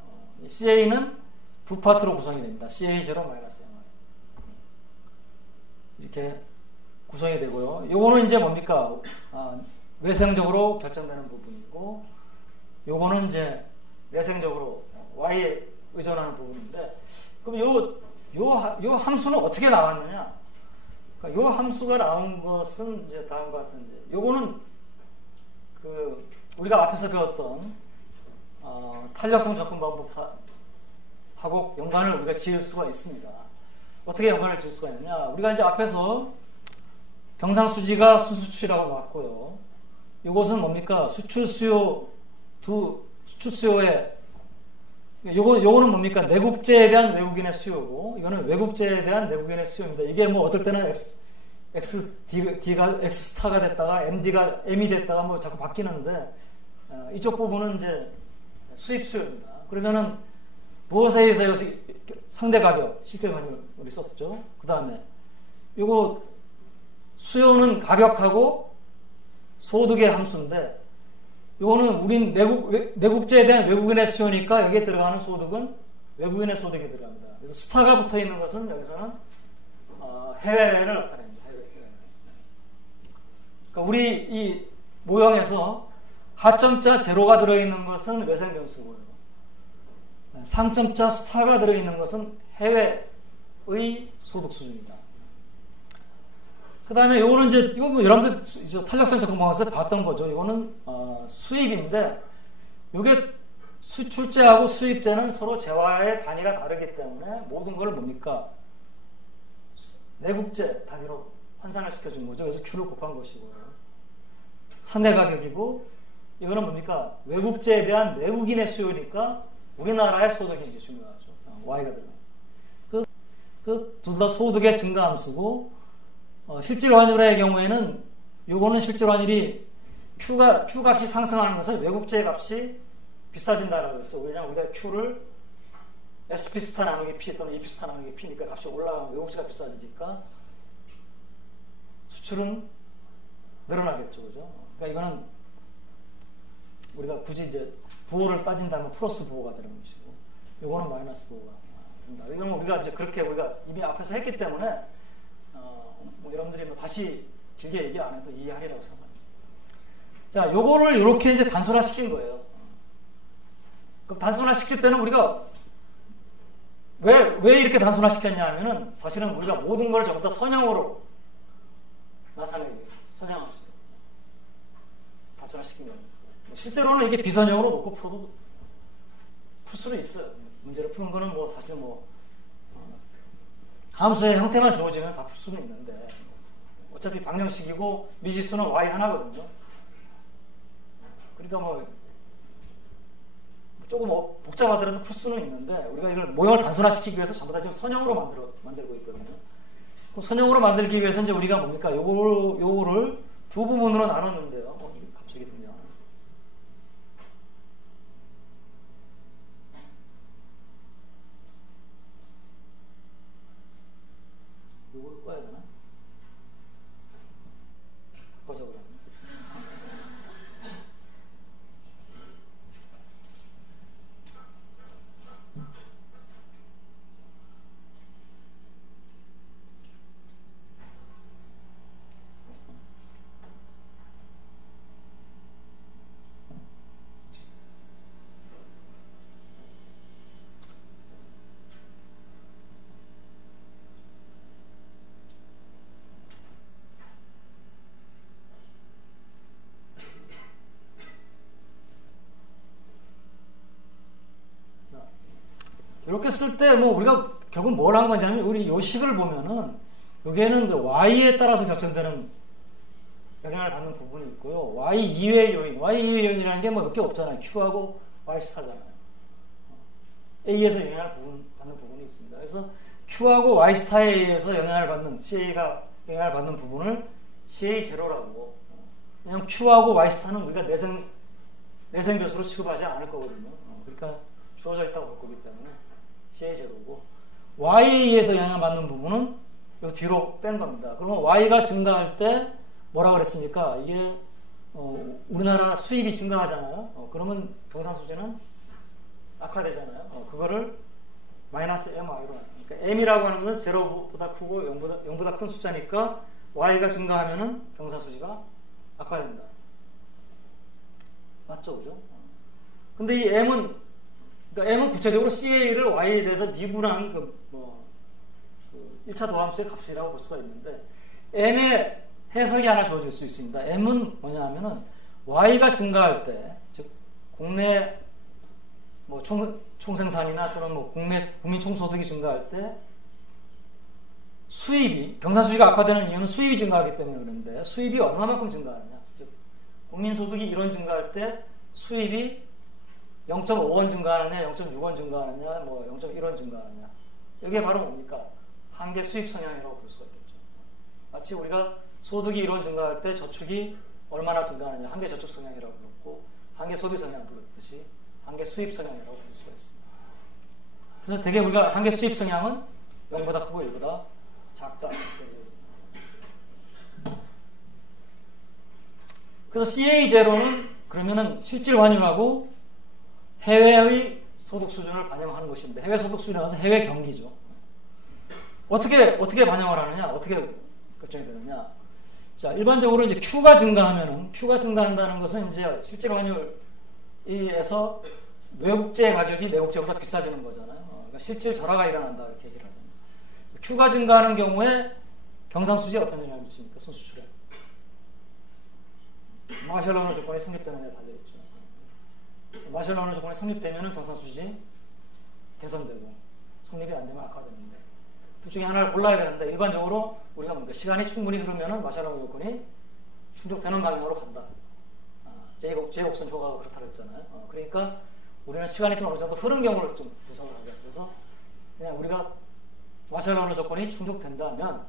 CA는 두 파트로 구성이 됩니다. CA0 -M 이렇게 구성이 되고요. 요거는 이제 뭡니까? 외생적으로 결정되는 부분이고 요거는 이제 내생적으로 Y에 의존하는 부분인데 그럼 요 함수는 어떻게 나왔느냐? 그러니까 요 함수가 나온 것은 이제 다음과 같은데 요거는 우리가 앞에서 배웠던 탄력성 접근 방법하고 연관을 우리가 지을 수가 있습니다. 어떻게 연관을 지을 수가 있느냐? 우리가 이제 앞에서 경상수지가 순수출이라고 나왔고요. 이것은 뭡니까? 수출수요의 요거는 뭡니까? 내국제에 대한 외국인의 수요고 이거는 외국제에 대한 내국인의 수요입니다. 이게 뭐 어떨 때는 XD가 X스타가 됐다가 M이 됐다가 뭐 자꾸 바뀌는데 이쪽 부분은 이제 수입 수요입니다. 그러면은 무엇에 의해서 상대 가격 시스템을 우리 썼죠. 그 다음에 요거 수요는 가격하고 소득의 함수인데 요거는 우린 내국제에 대한 외국인의 수요니까 여기에 들어가는 소득은 외국인의 소득에 들어갑니다. 그래서 스타가 붙어 있는 것은 여기서는 해외를 나타냅니다. 해외. 그러니까 우리 이 모형에서 하점자 제로가 들어있는 것은 외생 변수고요. 상점자 스타가 들어있는 것은 해외의 소득 수준입니다. 그 다음에 요거는 이거 뭐 여러분들 탄력성 적응방에서 봤던 거죠. 이거는 수입인데, 요게 수출제하고 수입제는 서로 재화의 단위가 다르기 때문에 모든 걸 뭡니까? 내국제 단위로 환산을 시켜준 거죠. 그래서 Q를 곱한 것이고요. 상대 가격이고, 이거는 뭡니까? 외국제에 대한 내국인의 수요니까 우리나라의 소득이 이제 중요하죠. Y가 들어요. 둘 다 소득의 증가함수고, 실질 환율의 경우에는 요거는 실질 환율이 Q 값이 상승하는 것은 외국제 값이 비싸진다라고 했죠. 왜냐하면 우리가 Q를 SP 스타 나누기 P 또는 EP 스타 나누기 P니까 값이 올라가면 외국제가 비싸지니까 수출은 늘어나겠죠. 그죠? 그러니까 이거는 우리가 굳이 이제 부호를 따진다면 플러스 부호가 되는 것이고, 요거는 마이너스 부호가 된다. 이건 우리가 이제 그렇게 우리가 이미 앞에서 했기 때문에 뭐 여러분들이 뭐 다시 길게 얘기 안 해도 이해하리라고 생각합니다. 자, 요거를 이렇게 이제 단순화시킨 거예요. 그럼 단순화시킬 때는 우리가 왜 이렇게 단순화시켰냐 하면은 사실은 우리가 모든 걸 전부 다 선형으로 나타내기 위해서 선형할 수 있어요. 단순화시킨 거예요. 실제로는 이게 비선형으로 놓고 풀어도 풀 수는 있어요. 문제를 푸는 거는 뭐 사실 뭐 함수의 형태만 주어지면 다 풀 수는 있는데, 어차피 방정식이고 미지수는 y 하나거든요. 그러니까 뭐 조금 복잡하더라도 풀 수는 있는데, 우리가 이걸 모형을 단순화시키기 위해서 전부 다 지금 선형으로 만들고 있거든요. 그럼 선형으로 만들기 위해서 이제 우리가 뭡니까? 요거를 두 부분으로 나눴는데요. 갑자기 등장. 요걸 꺼야 되나? 꺼져버렸네. 이렇게 쓸 때 뭐 우리가 결국 뭘 한 건지 하면, 우리 요 식을 보면은 여기에는 y에 따라서 결정되는 영향을 받는 부분이 있고요. y 이외의 요인이라는 게 뭐 몇 개 없잖아요. q하고 y 스타잖아요. a에서 영향을 받는 부분이 있습니다. 그래서 q하고 y 스타에 의해서 영향을 받는, CA가 영향을 받는 부분을 CA 제로라고. 왜냐면 q하고 y 스타는 우리가 내생 교수로 취급하지 않을 거거든요. 그러니까 주어져 있다고 볼 거기 때문에 CA 제로고, Y에 의해서 영향받는 부분은 요 뒤로 뺀 겁니다. 그러면 Y가 증가할 때 뭐라 그랬습니까? 이게 우리나라 수입이 증가하잖아요. 그러면 경상수지는 악화되잖아요. 그거를 마이너스 MY로 그러니까 M이라고 하는 것은 제로보다 크고 0보다 큰 숫자니까 Y가 증가하면은 경상수지가 악화된다. 맞죠? 그죠? 근데 이 그러니까 M은 구체적으로 CA를 Y에 대해서 미분한 1차 도함수의 값이라고 볼 수가 있는데, M의 해석이 하나 주어질 수 있습니다. M은 뭐냐 하면은 Y가 증가할 때, 즉 국내 뭐 총생산이나 또는 뭐 국민 총소득이 증가할 때 수입이, 경상수지가 악화되는 이유는 수입이 증가하기 때문에 그런데, 수입이 얼마만큼 증가하느냐, 즉 국민소득이 1원 증가할 때 수입이 0.5원 증가하느냐, 0.6원 증가하느냐, 뭐 0.1원 증가하느냐. 이게 바로 뭡니까? 한계 수입 성향이라고 볼 수가 있겠죠. 마치 우리가 소득이 1원 증가할 때 저축이 얼마나 증가하느냐, 한계 저축 성향이라고 불렀고, 한계 소비 성향을 불렀듯이 한계 수입 성향이라고 볼 수가 있습니다. 그래서 되게 우리가 한계 수입 성향은 0보다 크고 1보다 작다. 그래서 CA 제로는 그러면은 실질 환율하고 해외의 소득 수준을 반영하는 것인데, 해외 소득 수준이라서 해외 경기죠. 어떻게 반영을 하느냐, 어떻게 결정이 되느냐. 자, 일반적으로 이제 Q가 증가한다는 것은 이제 실질 환율에서 외국제 가격이 내국제보다 비싸지는 거잖아요. 그러니까 실질 절하가 일어난다, 이렇게 얘기를 하잖아요. Q가 증가하는 경우에 경상수지에 어떤 영향을 미칩니까? 순수출에. 마셜 언어 조건이 성립되는 데 달려있죠. 마셜 언어 조건이 성립되면 경상수지 개선되고, 성립이 안 되면 악화되는데, 둘 중에 하나를 골라야 되는데, 일반적으로 우리가 뭡니까? 시간이 충분히 흐르면 마셜 언어 조건이 충족되는 방향으로 간다. 제곱선 효과가 그렇다고 했잖아요. 그러니까 우리는 시간이 좀 어느 정도 흐른 경우를 좀 분석을 하자. 그래서 그냥 우리가 마셜 언어 조건이 충족된다면,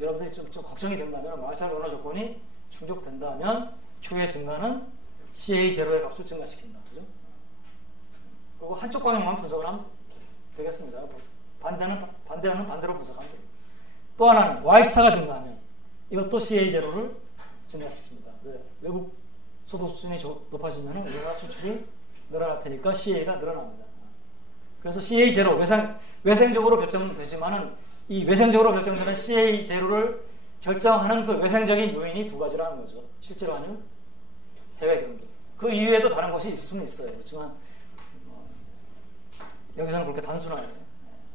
여러분들이 좀 걱정이 된다면, 마셜 언어 조건이 충족된다면 Q의 증가는 CA0의 값을 증가시킨다. 그죠? 그리고 한쪽 방향만 분석을 하면 되겠습니다. 반대는 반대로 분석하면 됩니다. 또 하나는 Y스타가 증가하면 이것도 CA0를 증가시킵니다. 외국 소득 수준이 높아지면 우리나라 수출이 늘어날 테니까 CA가 늘어납니다. 그래서 CA0, 외생적으로 결정되지만은 이 외생적으로 결정되는 CA0를 결정하는 그 외생적인 요인이 두 가지라는 거죠. 실질 환율, 해외 경기. 그 이외에도 다른 것이 있을 수는 있어요. 그렇지만 여기서는 그렇게 단순하게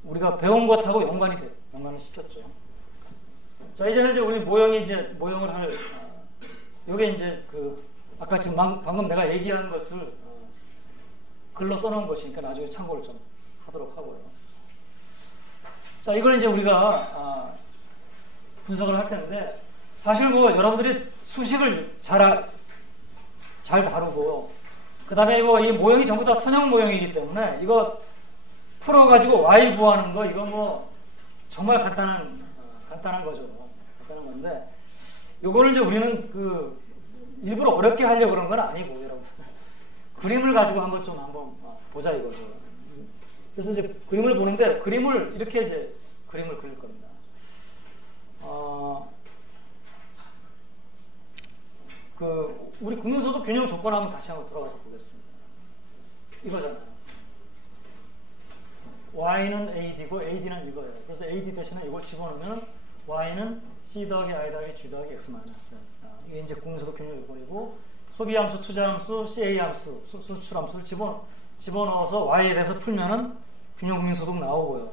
우리가 배운 것하고 연관을 시켰죠. 자, 이제는 이제 우리 모형을 할 요게 이제 아까 지금 방금 내가 얘기한 것을 글로 써놓은 것이니까 나중에 참고를 좀 하도록 하고요. 자, 이걸 이제 우리가 분석을 할 텐데, 사실 여러분들이 수식을 잘 다루고, 그 다음에 이 모형이 전부 다 선형 모형이기 때문에 이거 풀어가지고 Y 구하는 거, 이거 정말 간단한 거죠. 간단한 건데, 요거를 이제 우리는 일부러 어렵게 하려고 그런 건 아니고, 여러분. 그림을 가지고 한번 보자 이거죠. 그래서 이제 그림을 보는데, 그림을 이렇게 이제 그림을 그릴 겁니다. 우리 국민소득 균형 조건 한번 다시 한번 돌아가서 보겠습니다. 이거잖아요. Y는 AD고 AD는 이거예요. 그래서 AD 대신에 이걸 집어넣으면 Y는 C 더하기 I 더하기 G 더하기 X 마이너스. 이게 이제 국민소득 균형 조건이고, 소비함수, 투자함수, CA함수, 수출함수를 집어넣어서 Y에 대해서 풀면은 균형 국민소득 나오고요.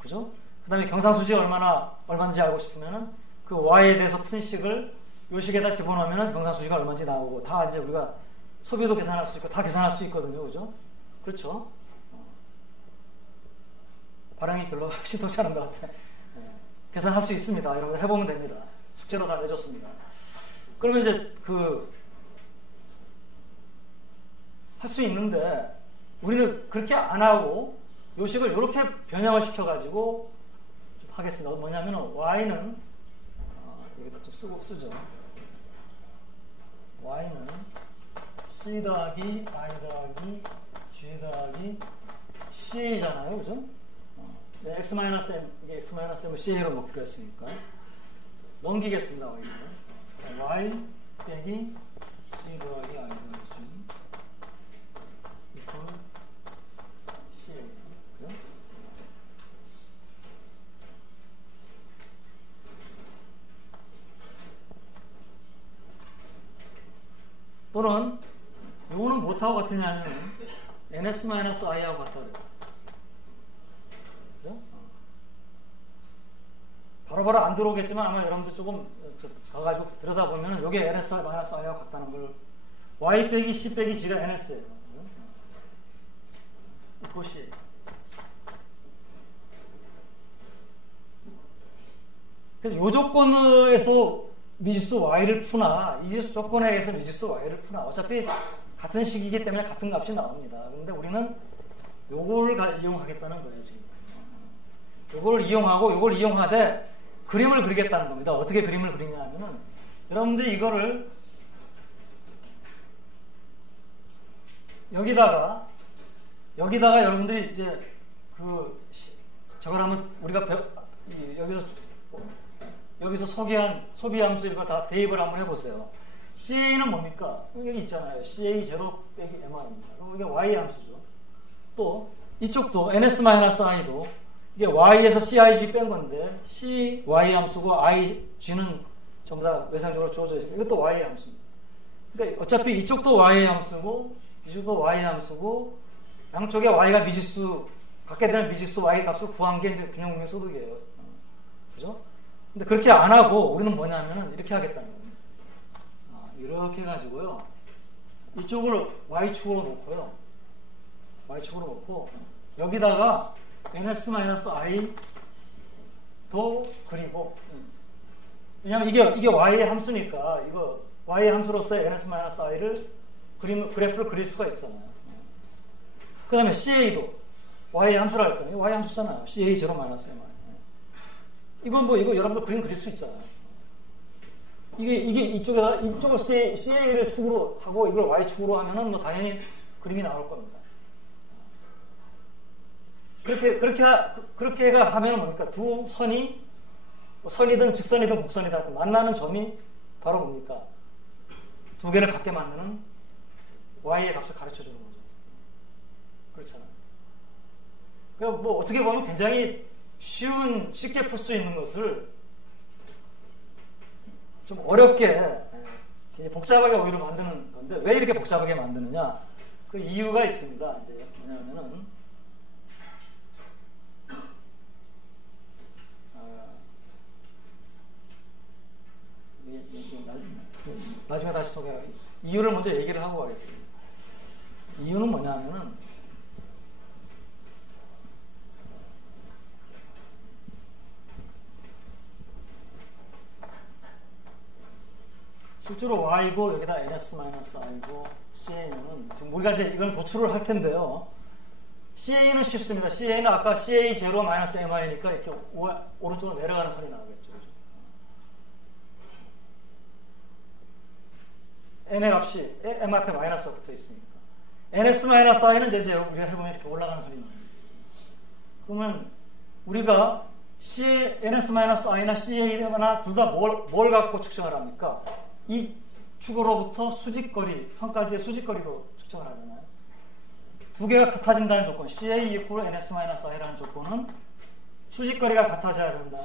그죠? 그 다음에 경상수지 얼마인지 알고 싶으면은 그 Y에 대해서 푼 식을 요 식에다 집어넣으면 경상수지가 얼마인지 나오고, 다 이제 우리가 소비도 계산할 수 있고 다 계산할 수 있거든요. 그죠? 그렇죠? 발음이 별로 시도치 않은 것 같아. 계산할 수 있습니다. 여러분 해보면 됩니다. 숙제로 다 내줬습니다. 그러면 이제 할 수 있는데, 우리는 그렇게 안 하고 요식을 이렇게 변형을 시켜가지고 좀 하겠습니다. 뭐냐면 Y는 여기다 좀 쓰죠. Y는 C 더하기 I 더하기 G 더하기 CA잖아요. 그죠? 네, X-M, 이게 X-M을 CA로 놓기로 했으니까 넘기겠습니다. Y 빼기 C 더하기 I 더하기 G 이퀄 CA. 그죠? 또는 요거는 뭐하고 같으냐면 NS-I하고 같다고 그랬어요. 그죠? 바로바로 안 들어오겠지만 아마 여러분들 조금 가가지고 들여다보면 요게 NS-I하고 같다는 걸, Y 빼기 C 빼기 G가 NS예요. 이것이 그래서 요 조건에서 미지수 Y를 푸나 이 조건에 의해서 미지수 Y를 푸나 어차피 같은 식이기 때문에 같은 값이 나옵니다. 그런데 우리는 요거를 이용하겠다는 거예요. 지금 요거를 이용하고 요걸 이용하되 그림을 그리겠다는 겁니다. 어떻게 그림을 그리냐 하면은, 여러분들이 이거를 여기다가 여러분들이 이제 저걸 한번 우리가 여기서 소개한 소비함수 이거 다 대입을 한번 해보세요. CA는 뭡니까? 여기 있잖아요. CA0 빼기 MR입니다. 그럼 이게 Y 함수죠. 또 이쪽도 NS-I도 이게 Y에서 CIG 뺀 건데 CY 함수고 IG는 전부 다 외상적으로 주어져 있습니다. 이것도 Y 함수입니다. 그러니까 어차피 이쪽도 Y 함수고 이쪽도 Y 함수고 양쪽에 Y가 미지수 갖게 되는 미지수 Y 값을 구한 게 이제 균형분명 소득이에요. 그죠? 근데 그렇게 안 하고 우리는 뭐냐면은 이렇게 하겠다는 거예요. 이렇게 해가지고요. 이쪽을 Y축으로 놓고요. Y축으로 놓고 여기다가 NS-I 도 그리고 왜냐면 이게 Y의 함수니까 이거 Y의 함수로서의 NS-I를 그래프를 그릴 수가 있잖아요. 그 다음에 CA도 Y의 함수라 했잖아요. Y 함수잖아요. CA0-MI. 이거 여러분도 그림 그릴 수 있잖아요. 이게 이쪽을 CA를 축으로 하고 이걸 Y축으로 하면은 뭐 당연히 그림이 나올 겁니다. 그렇게 하면은 뭡니까? 두 선이 선이든 직선이든 곡선이든 만나는 점이 바로 뭡니까? 두 개를 같게 만드는 Y의 값을 가르쳐 주는 거죠. 그렇잖아요. 그러니까 뭐 어떻게 보면 굉장히 쉽게 풀 수 있는 것을 좀 어렵게 복잡하게 오히려 만드는 건데 왜 이렇게 복잡하게 만드느냐? 그 이유가 있습니다. 이제 뭐냐면은 나중에 다시 소개할게요. 이유를 먼저 얘기를 하고 가겠습니다. 이유는 뭐냐면은 실제로 Y고 여기다 NS-I고 CA는 지금 우리가 이제 이걸 도출을 할 텐데요. CA는 쉽습니다. CA는 아까 CA0-MI니까 이렇게 오른쪽으로 내려가는 선이 나오겠죠. N의 값이 M 앞에 마이너스가 붙어 있으니까 NS-I는 이제 우리가 해보면 이렇게 올라가는 선이 나옵니다. 그러면 우리가 NS-I나 CA나 둘 다 뭘 갖고 측정을 합니까? 이 축으로부터 수직거리, 선까지의 수직거리로 측정을 하잖아요. 두 개가 같아진다는 조건, CA equal NS-I라는 조건은 수직거리가 같아져야 된다.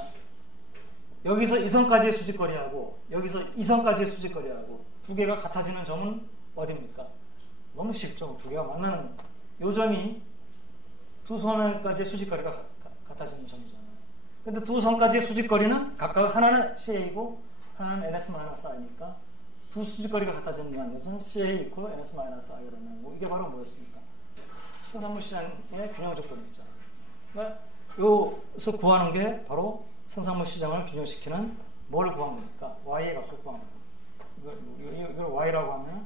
여기서 이 선까지의 수직거리하고 여기서 이 선까지의 수직거리하고 두 개가 같아지는 점은 어디입니까? 너무 쉽죠. 두 개가 만나는 요 점이 두 선까지의 수직거리가 같아지는 점이잖아요. 근데 두 선까지의 수직거리는 각각 하나는 CA이고 하나는 NS-I니까 두 수직거리가 같아진다는 것은 CA equal NS-I라는 거고 이게 바로 뭐였습니까? 생산물 시장의 균형 조건이죠. 그러니까 여기서 구하는 게 바로 생산물 시장을 균형시키는 뭘 구한 겁니까? Y의 값을 구한 겁니다. 이걸 Y라고 하면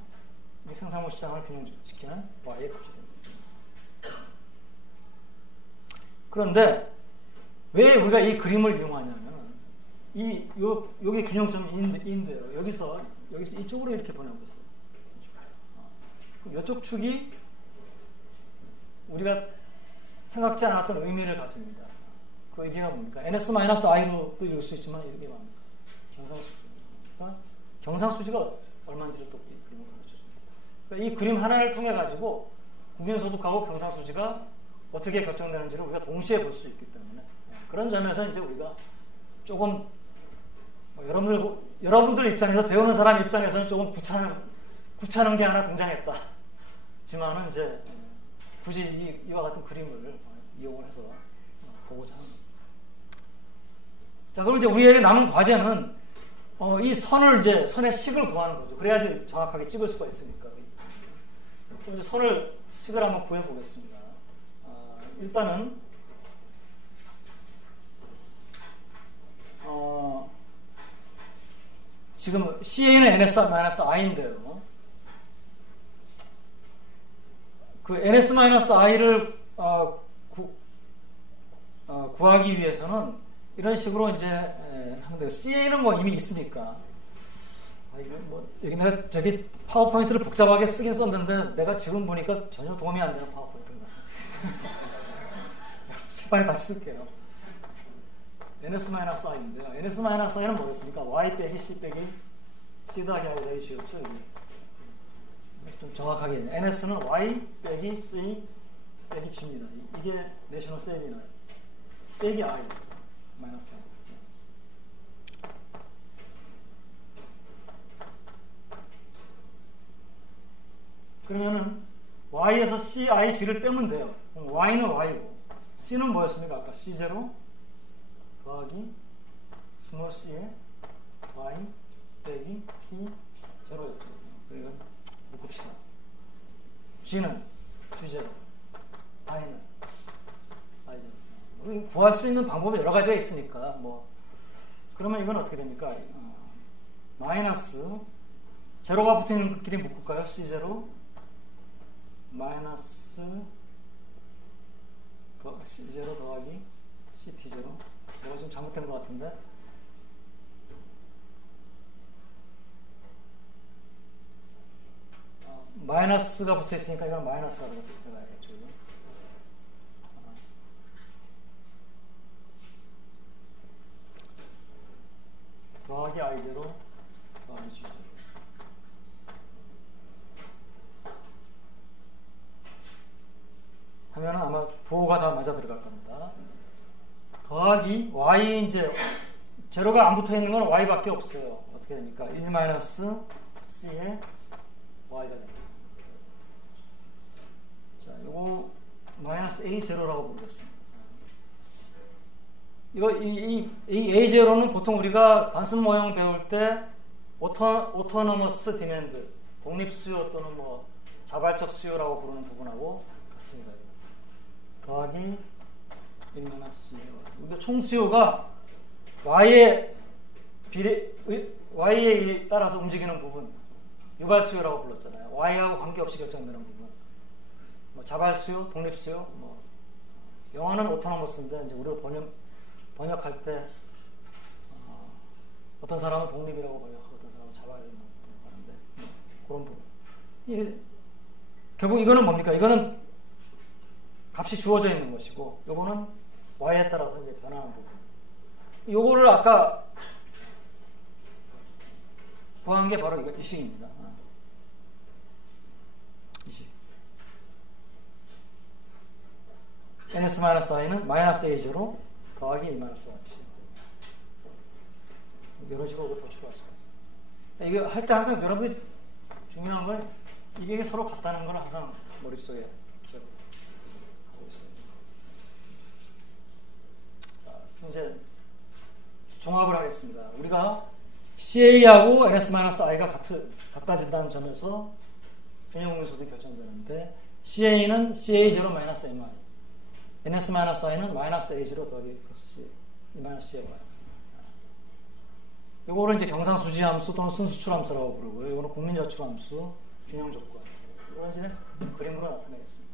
이 생산물 시장을 균형시키는 Y의 값이 됩니다. 그런데 왜 우리가 이 그림을 이용하냐면 여기 균형점이 인데요. 여기서 이쪽으로 이렇게 보내고 있어요. 이쪽 축이 우리가 생각지 않았던 의미를 가집니다. 그 의미가 뭡니까? NS-I로도 이룰 수 있지만 이게 뭡니까? 경상수지가 경상수지가 얼마인지를 또 그림을 가르쳐줍니다. 그러니까 이 그림 하나를 통해 가지고 국민소득하고 경상수지가 어떻게 결정되는지를 우리가 동시에 볼 수 있기 때문에 그런 점에서 이제 우리가 조금 여러분들 입장에서 배우는 사람 입장에서는 조금 구차한 게 하나 등장했다. 지만은 이제 굳이 이와 같은 그림을 이용을 해서 보고자 합니다. 자, 그럼 이제 우리에게 남은 과제는 이 선의 식을 구하는 거죠. 그래야지 정확하게 찍을 수가 있으니까. 그럼 이제 식을 한번 구해 보겠습니다. 일단은 지금 CA는 NS-I인데요. 그 NS-I를 구하기 위해서는 이런 식으로 이제 하면 돼요. CA는 뭐 이미 있으니까. 여기 내가 저기 파워포인트를 복잡하게 쓰긴 썼는데 내가 지금 보니까 전혀 도움이 안 되는 파워포인트인 것 같아요. 빨리 다시 쓸게요. NS-I인데요. NS-I는 뭐겠습니까? Y 빼기 C 빼기 C 더하기 I가 H였죠. 좀 정확하게 NS는 Y 빼기 C 빼기 G입니다. 이게 내셔널 세미나 빼기 I 마이너스 I. 그러면은 Y에서 C, I, G를 빼면 돼요. 그럼 Y는 Y고 C는 뭐였습니까? 아까 C0 더하기 스몰 c의 Y 빼기 T 0였죠. 그러니까 묶읍시다. G는 G0, I는 I0. 구할 수 있는 방법이 여러 가지가 있으니까 뭐 그러면 이건 어떻게 됩니까? 마이너스 제로가 붙어있는 것끼리 묶을까요? C0 마이너스 C0 더하기 CT0. 이거 좀 잘못된 것 같은데 마이너스가 붙어있으니까 이건 마이너스가 들어가야겠죠. 더하기 I0 더하기 G0 하면 아마 부호가 다 맞아 들어갈 겁니다. 더하기 Y 이제 제로가 안 붙어 있는 건 Y밖에 없어요. 어떻게 됩니까? 1 마이너스 C에 Y가 됩니다. 자, 요거 마이너스 A0라고 부르겠습니다. 이거 이 A0는 보통 우리가 단순 모형 배울 때 오토너머스 디맨드 독립 수요 또는 뭐 자발적 수요라고 부르는 부분하고 같습니다. 더하기 1 마이너스 이거 총 수요가 Y에 따라서 움직이는 부분 유발 수요라고 불렀잖아요. Y하고 관계없이 결정되는 부분 뭐 자발 수요, 독립 수요 뭐 영어는 오토너머스인데 이제 우리가 번역할 때 어떤 사람은 독립이라고 번역하고 어떤 사람은 자발이라고 번역하는데 그런 부분. 결국 이거는 뭡니까? 이거는 값이 주어져 있는 것이고 요거는 Y에 따라서 이제 변하는 부분. 요거를 아까 구한 게 바로 이 식입니다. 이 식. ns-i는 마이너스 A0 더하기 2 마이너스 Y. 이런 식으로 도출할 수가 있어요. 이거 할 때 항상 여러분이 중요한 건 이게 서로 같다는 걸 항상 머릿속에 기억하고 있어요. 자, 이제 종합을 하겠습니다. 우리가 CA하고 NS-I가 같아진다는 점에서 균형공유소도 결정되는데 CA는 CA0-MI NS-I는 마이너스 A0 더하기 마이너스 CAY. 요거를 이제 경상수지함수 또는 순수출함수라고 부르고요. 요거는 국민저축함수, 균형조건. 이런 이제 그림으로 나타내겠습니다.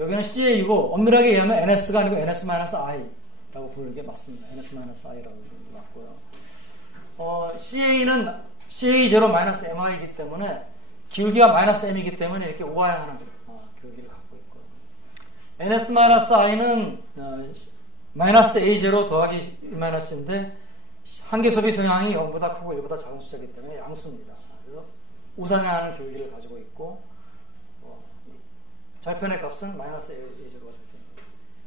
여기는 CA이고 엄밀하게 얘기하면 NS가 아니고 NS-I라고 부르는 게 맞습니다. NS-I라고 부르는 게 맞고요. CA는 CA0-MI이기 때문에 기울기가 마이너스 M이기 때문에 이렇게 우하향하는 기울기를 갖고 있고 NS-I는 마이너스 A0 더하기 1-인데 한계소비 성향이 0보다 크고 1보다 작은 숫자이기 때문에 양수입니다. 그래서 우상향하는 기울기를 가지고 있고 절편의 값은 마이너스 A0가 될 텐데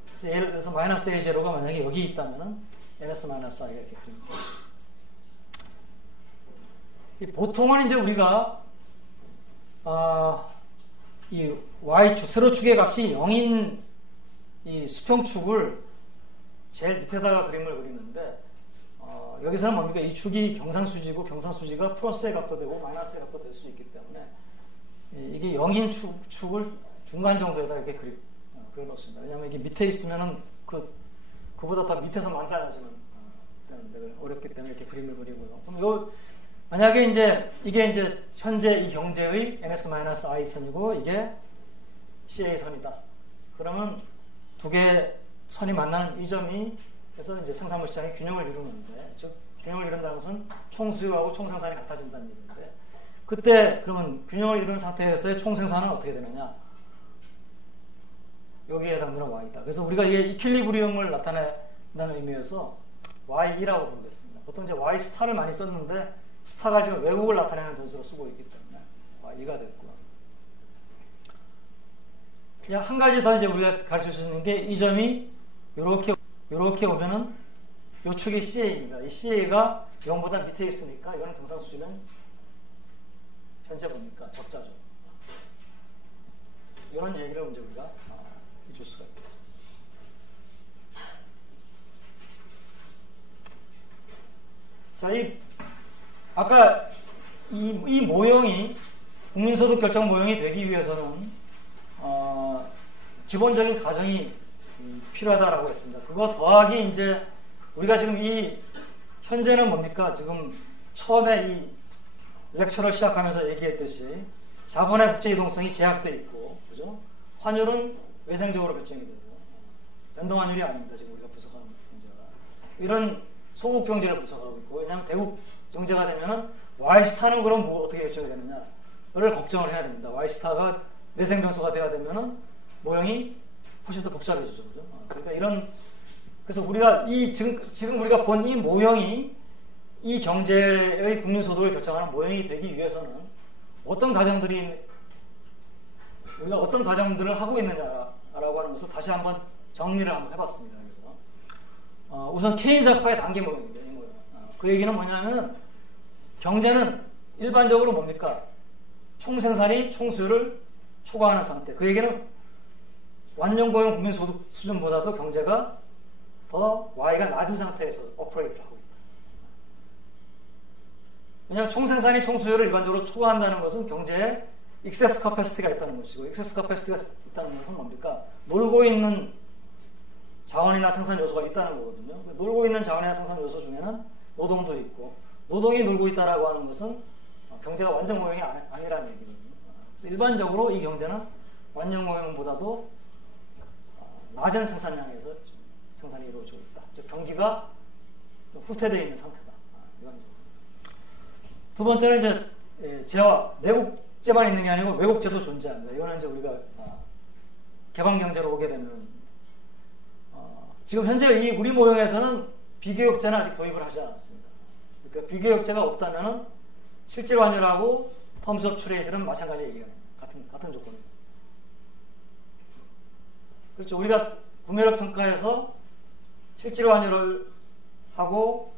그래서 예를 들어서 마이너스 A0가 만약에 여기 있다면은 NS-I가 이렇게 그립니다. 보통은 이제 우리가 이 Y축, 세로축의 값이 0인 이 수평축을 제일 밑에다가 그림을 그리는데 여기서는 뭡니까? 이 축이 경상수지고 경상수지가 플러스의 값도 되고 마이너스의 값도 될 수 있기 때문에 이게 0인 축을 중간 정도에다 이렇게 그려놓습니다. 왜냐하면 이게 밑에 있으면은 그보다 더 밑에서 만나지면 되는데 어렵기 때문에 이렇게 그림을 그리고요. 그럼 만약에 이게 이제 현재 이 경제의 NS-I 선이고 이게 CA 선이다. 그러면 두 개의 선이 만나는 이 점이 그래서 이제 생산물 시장의 균형을 이루는데, 즉 균형을 이룬다는 것은 총수요하고 총생산이 같아진다는 얘기인데, 그때 그러면 균형을 이루는 상태에서의 총생산은 어떻게 되느냐? 여기에 해당되는 Y다. 그래서 우리가 이게 이퀄리브리엄을 나타낸다는 의미에서 Y2라고 부르겠습니다. 보통 이제 Y 스타를 많이 썼는데 스타가 지금 왜곡을 나타내는 변수로 쓰고 있기 때문에 Y2가 됐고요. 그냥 한 가지 더 이제 우리가 가르칠 수 있는 게 이 점이 이렇게 오면은 요 축이 CA입니다. 이 CA가 0보다 밑에 있으니까 이거는 경상수지는 현재 뭡니까? 적자죠. 이런 얘기를 이제 우리가 해줄 수가 있겠습니다. 자, 아까 이 모형이 국민소득 결정 모형이 되기 위해서는 기본적인 가정이 필요하다라고 했습니다. 그거 더하기 이제 우리가 지금 현재는 뭡니까? 지금 처음에 이 렉처를 시작하면서 얘기했듯이 자본의 국제 이동성이 제약되어 있고, 그죠? 환율은 외생적으로 결정이 되고, 변동 환율이 아닙니다. 지금 우리가 분석하는 경제가. 이런 소국 경제를 분석하고 있고, 왜냐하면 대국 경제가 되면은 Y스타는 그럼 어떻게 결정이 되느냐를 걱정을 해야 됩니다. Y스타가 내생 변수가 돼야 되면은 모형이 훨씬 더 복잡해지죠. 그죠? 그러니까 그래서 우리가 지금 우리가 본 이 모형이 이 경제의 국민소득을 결정하는 모형이 되기 위해서는 우리가 어떤 가정들을 하고 있느냐라고 하는 것을 다시 한번 정리를 한번 해봤습니다. 그래서 우선 케인스학파의 단계 모형입니다. 이 모형. 그 얘기는 뭐냐면 경제는 일반적으로 뭡니까? 총생산이 총수요를 초과하는 상태. 그 얘기는 완전고용 국민소득 수준보다도 경제가 더 Y가 낮은 상태에서 오퍼레이트를 하고 있다. 왜냐하면 총생산이 총수요를 일반적으로 초과한다는 것은 경제에 excess capacity가 있다는 것이고, excess capacity가 있다는 것은 뭡니까? 놀고 있는 자원이나 생산 요소가 있다는 거거든요. 놀고 있는 자원이나 생산 요소 중에는 노동도 있고, 노동이 놀고 있다라고 하는 것은 경제가 완전 고용이 아니라는 얘기거든요. 일반적으로 이 경제는 완전 고용보다도 낮은 생산량에서 생산이 이루어지고 있다. 즉 경기가 좀 후퇴되어 있는 상태다. 두 번째는 이제 내국제만 있는 게 아니고 외국제도 존재합니다. 이거는 이제 우리가 개방 경제로 오게 되면 지금 현재 이 우리 모형에서는 비교역제는 아직 도입을 하지 않았습니다. 그러니까 비교역제가 없다면은 실질 환율하고 텀스 오브 트레이드는 마찬가지 얘기예요. 같은 조건입니다. 그렇죠. 우리가 구매력 평가에서 실질 환율을 하고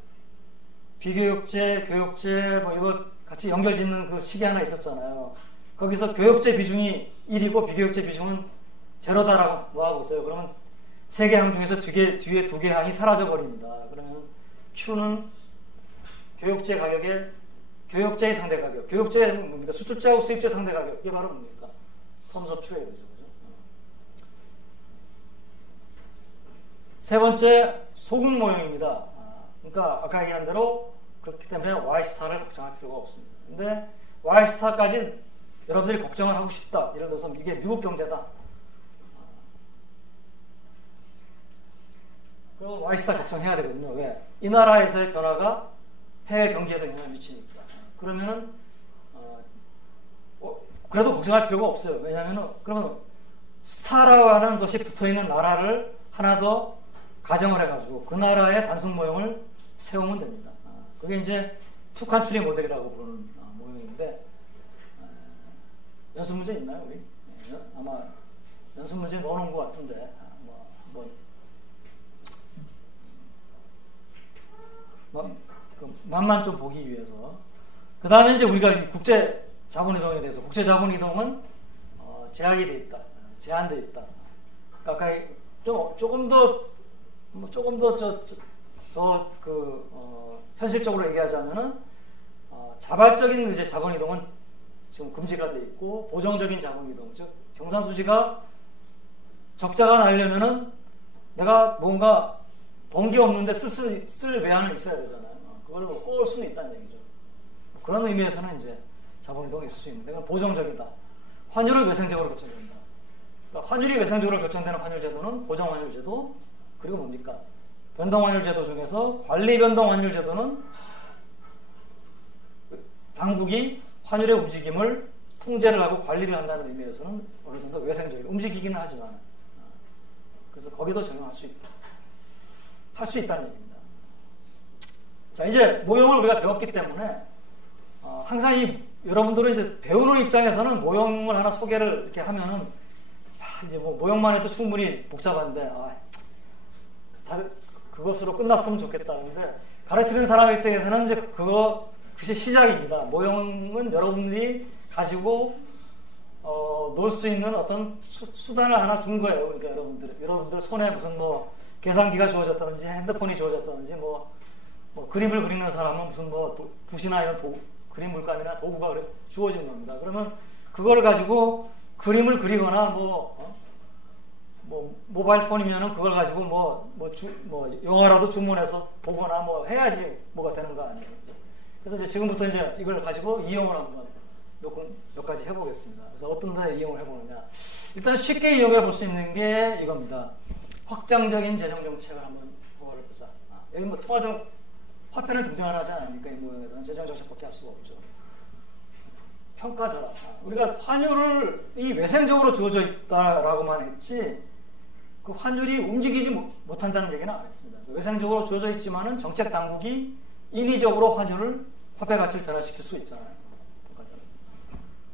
비교역제, 교역제 뭐 이거 같이 연결 짓는 그 식이 하나 있었잖아요. 거기서 교역제 비중이 1이고 비교역제 비중은 제로다라고 놓아보세요. 그러면 세 개 항 중에서 뒤에 두 개 항이 사라져 버립니다. 그러면 Q는 교역제 가격에 교역제의 상대 가격. 교역제는 뭡니까? 수출자하고 수입제 상대 가격. 이게 바로 뭡니까? 텀스 오브 트레이드죠. 세 번째, 소국 모형입니다. 그러니까 아까 얘기한 대로 그렇기 때문에 Y스타를 걱정할 필요가 없습니다. 근데 Y스타까지 여러분들이 걱정을 하고 싶다. 예를 들어서 이게 미국 경제다. 그럼 Y스타 걱정해야 되거든요. 왜? 이 나라에서의 변화가 해외 경기에도 영향을 미치니까. 그러면은 그래도 걱정할 필요가 없어요. 왜냐하면 그러면 스타라고 하는 것이 붙어있는 나라를 하나 더 가정을 해가지고 그 나라의 단순 모형을 세우면 됩니다. 그게 이제 투 컨트리 모델이라고 부르는 모형인데 연습 문제 있나요, 우리? 아마 연습 문제 넣어놓은 것 같은데 맛만 좀 보기 위해서. 그 다음에 이제 우리가 국제 자본이동에 대해서 국제 자본이동은 제약이 돼 있다, 제한돼 있다. 아까 조금 더 현실적으로 얘기하자면은 자발적인 이제 자본이동은 지금 금지가 돼 있고 보정적인 자본이동, 즉 경상수지가 적자가 나려면은 내가 뭔가 번 게 없는데 쓸 외환은 있어야 되잖아요. 그걸 꼬을 수는 있다는 얘기죠. 그런 의미에서는 이제 자본이동이 있을 수 있는데 그건 보정적이다. 환율은 외생적으로 결정된다. 그러니까 환율이 외생적으로 결정되는 환율제도는 보정환율제도, 그리고 뭡니까? 변동환율제도 중에서 관리변동환율제도는 당국이 환율의 움직임을 통제를 하고 관리를 한다는 의미에서는 어느 정도 외생적이고 움직이기는 하지만 그래서 거기도 적용할 수 있다. 할 수 있다는 얘기입니다. 자, 이제 모형을 우리가 배웠기 때문에 항상 여러분들은 이제 배우는 입장에서는 모형을 하나 소개를 이렇게 하면은 이제 뭐 모형만 해도 충분히 복잡한데 그것으로 끝났으면 좋겠다. 근데 가르치는 사람 입장에서는 이제 그것이 시작입니다. 모형은 여러분들이 가지고 놀 수 있는 어떤 수단을 하나 준 거예요. 그러니까 여러분들 손에 무슨 뭐 계산기가 주어졌다든지 핸드폰이 주어졌다든지 뭐 그림을 그리는 사람은 무슨 뭐 붓이나 이런 그림 물감이나 도구가 주어진 겁니다. 그러면 그걸 가지고 그림을 그리거나 뭐 모바일 폰이면은 그걸 가지고 뭐 영화라도 주문해서 보거나 뭐 해야지 뭐가 되는 거 아니에요. 그래서 이제 지금부터 이제 이걸 가지고 이용을 한번 몇 가지 해보겠습니다. 그래서 어떤 데 이용을 해보느냐. 일단 쉽게 이용해 볼 수 있는 게 이겁니다. 확장적인 재정 정책을 한번 보자. 여기 뭐 통화적 화폐는 등장을 하지 않습니까? 이 모양에서는 재정 정책밖에 할 수가 없죠. 평가절하. 우리가 환율을 외생적으로 주어져 있다라고만 했지 그 환율이 움직이지 못한다는 얘기는 안 했습니다. 외생적으로 주어져 있지만은 정책 당국이 인위적으로 화폐 가치를 변화시킬 수 있잖아요.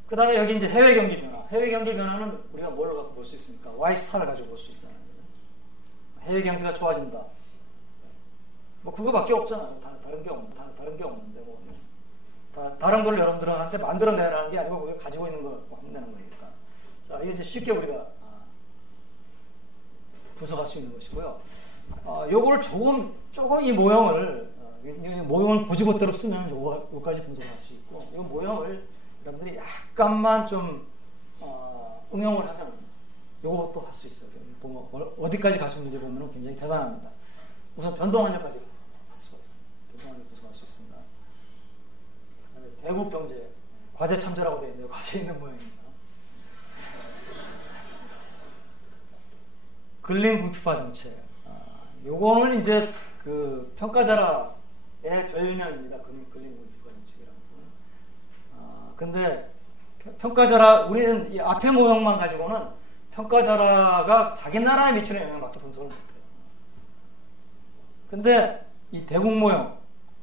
그 다음에 여기 이제 해외 경기 변화. 해외 경기 변화는 우리가 뭘 갖고 볼 수 있습니까? Y스타를 가지고 볼 수 있잖아요. 해외 경기가 좋아진다. 뭐 그거밖에 없잖아요. 다른 게 없는데 뭐 다른 걸 여러분들한테 만들어내라는 게 아니고 우리가 가지고 있는 걸 혼내는 거니까. 자, 이게 이제 쉽게 우리가 분석할 수 있는 것이고요. 요거를 조금 이 모형을 고지고대로 쓰면 요까지 분석할 수 있고, 이 모형을 여러분들이 약간만 좀 응용을 하면 요것도 할 수 있어요. 어디까지 갈 수 있는지 보면 굉장히 대단합니다. 우선 변동환율까지 할 수가 있습니다. 변동환율 분석할 수 있습니다. 대국 경제 과제 참조라고 되어 있는데 과제 있는 모양입니다. 근린 궁핍화 정책. 요거는 이제 그 평가자라의 별명입니다. 근린 궁핍화 정책이라면서. 근데 평가자라 우리는 이 앞에 모형만 가지고는 평가자라가 자기 나라에 미치는 영향밖에 분석을 못해요. 근데 이 대국 모형,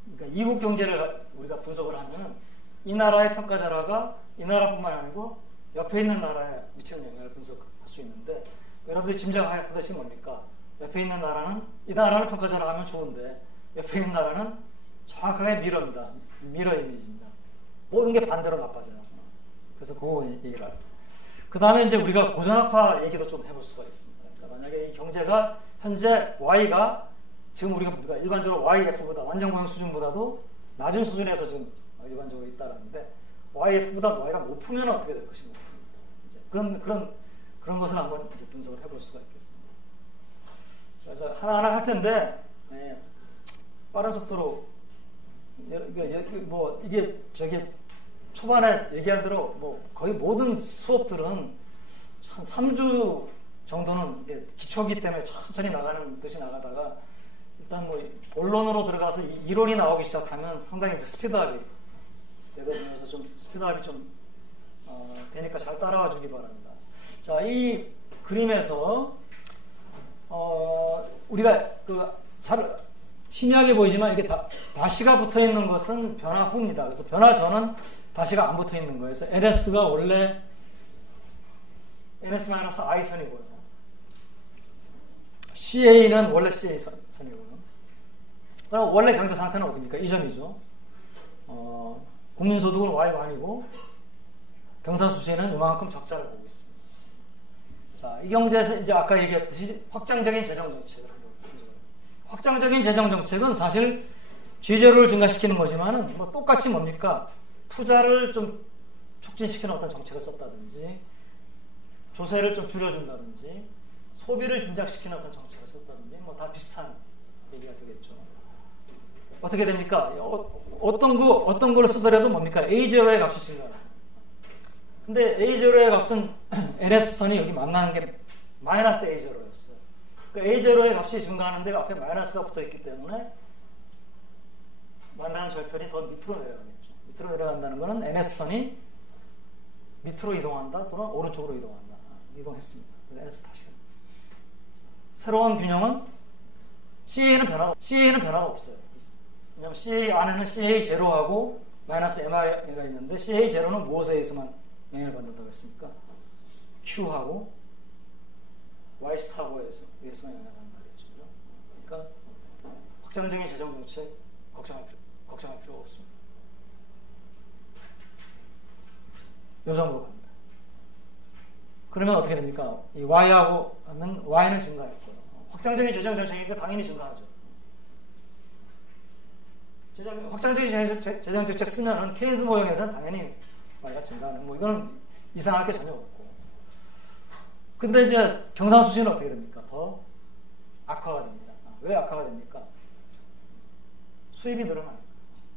그러니까 이국 경제를 우리가 분석을 하면 이 나라의 평가자라가 이 나라뿐만 아니고 옆에 있는 나라에 미치는 영향을 분석할 수 있는데, 여러분들이 짐작하듯이 뭡니까? 옆에 있는 나라는 이 나라를 평가자라 하면 좋은데 옆에 있는 나라는 정확하게 미러입니다. 미러 이미지입니다. 모든 게 반대로 나빠져요. 그래서 그거 얘기를 할게요. 그 다음에 이제 우리가 고전학파 얘기도 좀 해볼 수가 있습니다. 그러니까 만약에 이 경제가 현재 Y가 지금 우리가 일반적으로 YF보다 완전고용 수준보다도 낮은 수준에서 지금 일반적으로 있다라는데 YF보다 Y가 높으면 어떻게 될 것인가. 이제 그런 것을 한번 이제 분석을 해볼 수가 있겠습니다. 그래서 하나하나 할 텐데 빠른 속도로 뭐 이게 초반에 얘기한 대로 뭐 거의 모든 수업들은 한 3주 정도는 기초기 때문에 천천히 나가는 듯이 나가다가 일단 뭐 본론으로 들어가서 이론이 나오기 시작하면 상당히 이제 스피드업이 되거든요. 그래서 좀 스피드업이 좀 되니까 잘 따라와 주기 바랍니다. 자, 이 그림에서 우리가 잘 희미하게 보이지만 이게 다시가 붙어 있는 것은 변화 후입니다. 그래서 변화 전은 다시가 안 붙어 있는 거예요. 그래서 NS가 원래 NS-I선이고요. CA는 원래 CA선이고요. 그럼 원래 경제 상태는 어디입니까? 이 점이죠. 국민소득은 Y1이고 경상수지는 이만큼 적자를 보고 있습니다. 자, 이 경제에서 이제 아까 얘기했듯이 확장적인 재정 정책을 하는 거죠. 확장적인 재정 정책은 사실 지재료를 증가시키는 거지만은 뭐 똑같이 뭡니까? 투자를 좀 촉진시키는 어떤 정책을 썼다든지, 조세를 좀 줄여준다든지, 소비를 진작시키는 어떤 정책을 썼다든지, 뭐 다 비슷한 얘기가 되겠죠. 어떻게 됩니까? 어떤 걸 쓰더라도 뭡니까? A0의 값이 증가해요. 근데 A0의 값은 NS선이 여기 만나는 게 마이너스 A0였어요. 그러니까 A0의 값이 증가하는데 앞에 마이너스가 붙어 있기 때문에 만나는 절편이 더 밑으로 내려가겠죠. 밑으로 내려간다는 것은 NS선이 밑으로 이동한다 또는 오른쪽으로 이동한다. 이동했습니다. 그래서 NS 다시 새로운 균형은 CA는 변화가 없어요. 왜냐하면 CA 안에는 CA 제로하고 마이너스 MI가 있는데 CA 제로는 무엇에 의해서만 영향을 받는다고 했습니까? Q하고 Y 스타고에 의해서 영향을 받는다고 했죠. 그러니까 확장적인 재정 정책 걱정할 필요가 없습니다. 요점으로 갑니다. 그러면 어떻게 됩니까? 이 Y하고 하면 Y는 증가했고요. 확장적인 재정 정책이니까 당연히 증가하죠. 확장적인 재정 정책 쓰면은 케인스 모형에서는 당연히 Y가 증가하는 뭐 이거는 이상할 게 전혀 없고. 근데 이제 경상수지는 어떻게 됩니까? 더 악화가 됩니다. 왜 악화가 됩니까? 수입이 늘어나요.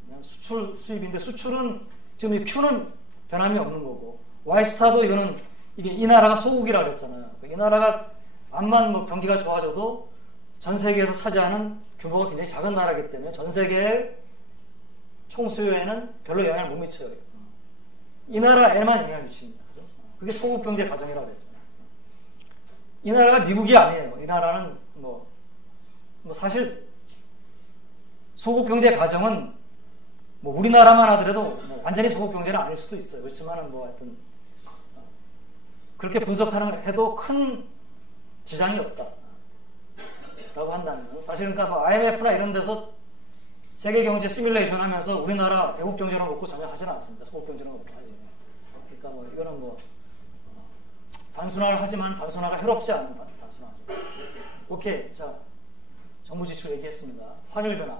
그냥 수출 수입인데 수출은 지금 이 Q는 변함이 없는 거고 Y스타도 이거는 이게 이 나라가 소국이라 그랬잖아요. 이 나라가 암만 뭐 경기가 좋아져도 전 세계에서 차지하는 규모가 굉장히 작은 나라이기 때문에 전 세계의 총 수요에는 별로 영향을 못 미쳐요. 이 나라에만 영향을 미칩니다. 그게 소국 경제 과정이라고 그랬잖아요. 이 나라가 미국이 아니에요. 이 나라는 뭐 사실 소국 경제 과정은 뭐 우리나라만 하더라도 뭐 완전히 소국 경제는 아닐 수도 있어요. 그렇지만은 뭐 하여튼 그렇게 분석하는 해도 큰 지장이 없다. 라고 한다면 사실 그러니까 뭐 IMF나 이런 데서 세계 경제 시뮬레이션 하면서 우리나라 대국 경제로 놓고 전혀 하지는 않습니다. 소국 경제로 놓고 하지. 그러니까 뭐 이거는 뭐 단순화를 하지만 단순화가 해롭지 않은 단순화죠. 오케이. 자, 정부 지출 얘기했습니다. 환율 변화.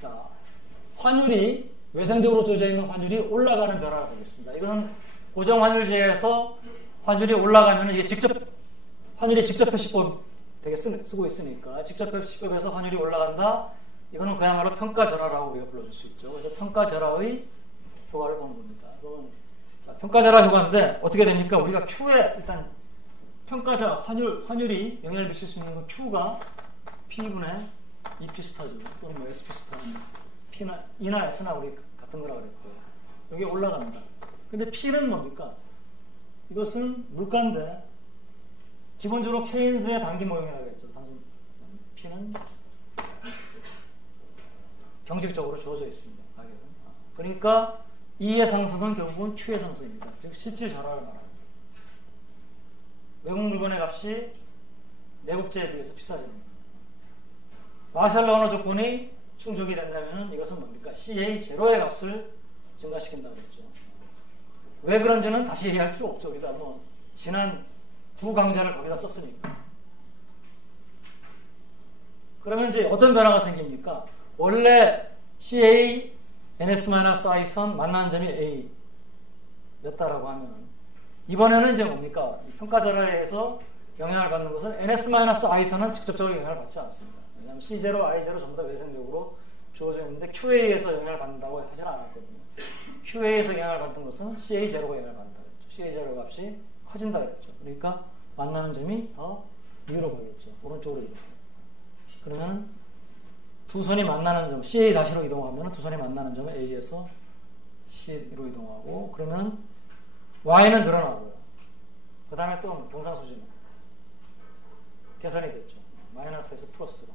자, 환율이 외생적으로 조져 있는 환율이 올라가는 변화가 되겠습니다. 이거는 고정 환율제에서 환율이 올라가면 이게 환율이 직접 표시법 되게 쓰고 있으니까 직접 표시법에서 환율이 올라간다. 이거는 그야말로 평가 절하라고 우리가 불러줄 수 있죠. 그래서 평가 절하의 효과를 보는 겁니다. 자, 평가 절하 효과인데 어떻게 됩니까? 우리가 Q에 일단 평가자 환율이 영향을 미칠 수 있는 건 Q가 P분의 EP 스타죠. 또는 뭐 SP 스타. P나 E나 S나 우리 같은 거라고 그랬고요. 여기 올라갑니다. 근데 P는 뭡니까? 이것은 물가인데 기본적으로 케인스의 단기 모형이라고 했죠. 단순 P는 경질적으로 주어져 있습니다. 가격은. 그러니까 E의 상승은 결국은 Q의 상승입니다. 즉 실질 절하를 말합니다. 외국 물건의 값이 내국제에 비해서 비싸집니다. 마샬 언어 조건이 충족이 된다면 이것은 뭡니까? CA 제로의 값을 증가시킨다고 했죠. 왜 그런지는 다시 얘기할 필요 없죠. 우리가 뭐 지난 두 강좌를 거기다 썼으니까. 그러면 이제 어떤 변화가 생깁니까? 원래 CA NS-I 선 만나는 점이 A였다라고 하면 이번에는 이제 뭡니까? 평가절하에서 영향을 받는 것은 NS-I 선은 직접적으로 영향을 받지 않습니다. 왜냐하면 C0, I0 전부 다 외생적으로 주어져 있는데 QA에서 영향을 받는다고 하진 않았거든요. QA에서 영향을 받는 것은 CA0가 영향을 받는다 그랬죠. CA0 값이 커진다 그랬죠. 그러니까 만나는 점이 더 위로 보이겠죠. 오른쪽으로 이동해요. 그러면 두 선이 만나는 점, CA-로 이동하면 두 선이 만나는 점은 A에서 C로 이동하고 그러면 Y는 늘어나고요. 그 다음에 또 경상수지는 개선이 됐죠. 마이너스에서 플러스로.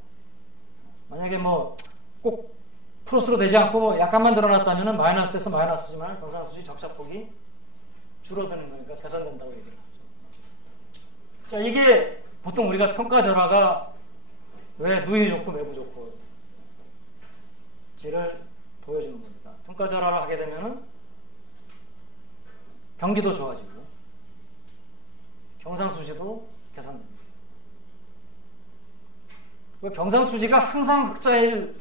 만약에 뭐 꼭 플러스로 되지 않고 뭐 약간만 늘어났다면 마이너스에서 마이너스지만 경상수지 적자폭이 줄어드는 거니까 개선된다고 얘기를 하죠. 자, 이게 보통 우리가 평가절하가 왜 누이 좋고 매부 좋고 지를 보여주는 겁니다. 평가절하를 하게 되면은 경기도 좋아지고 경상수지도 개선됩니다. 경상수지가 항상 흑자일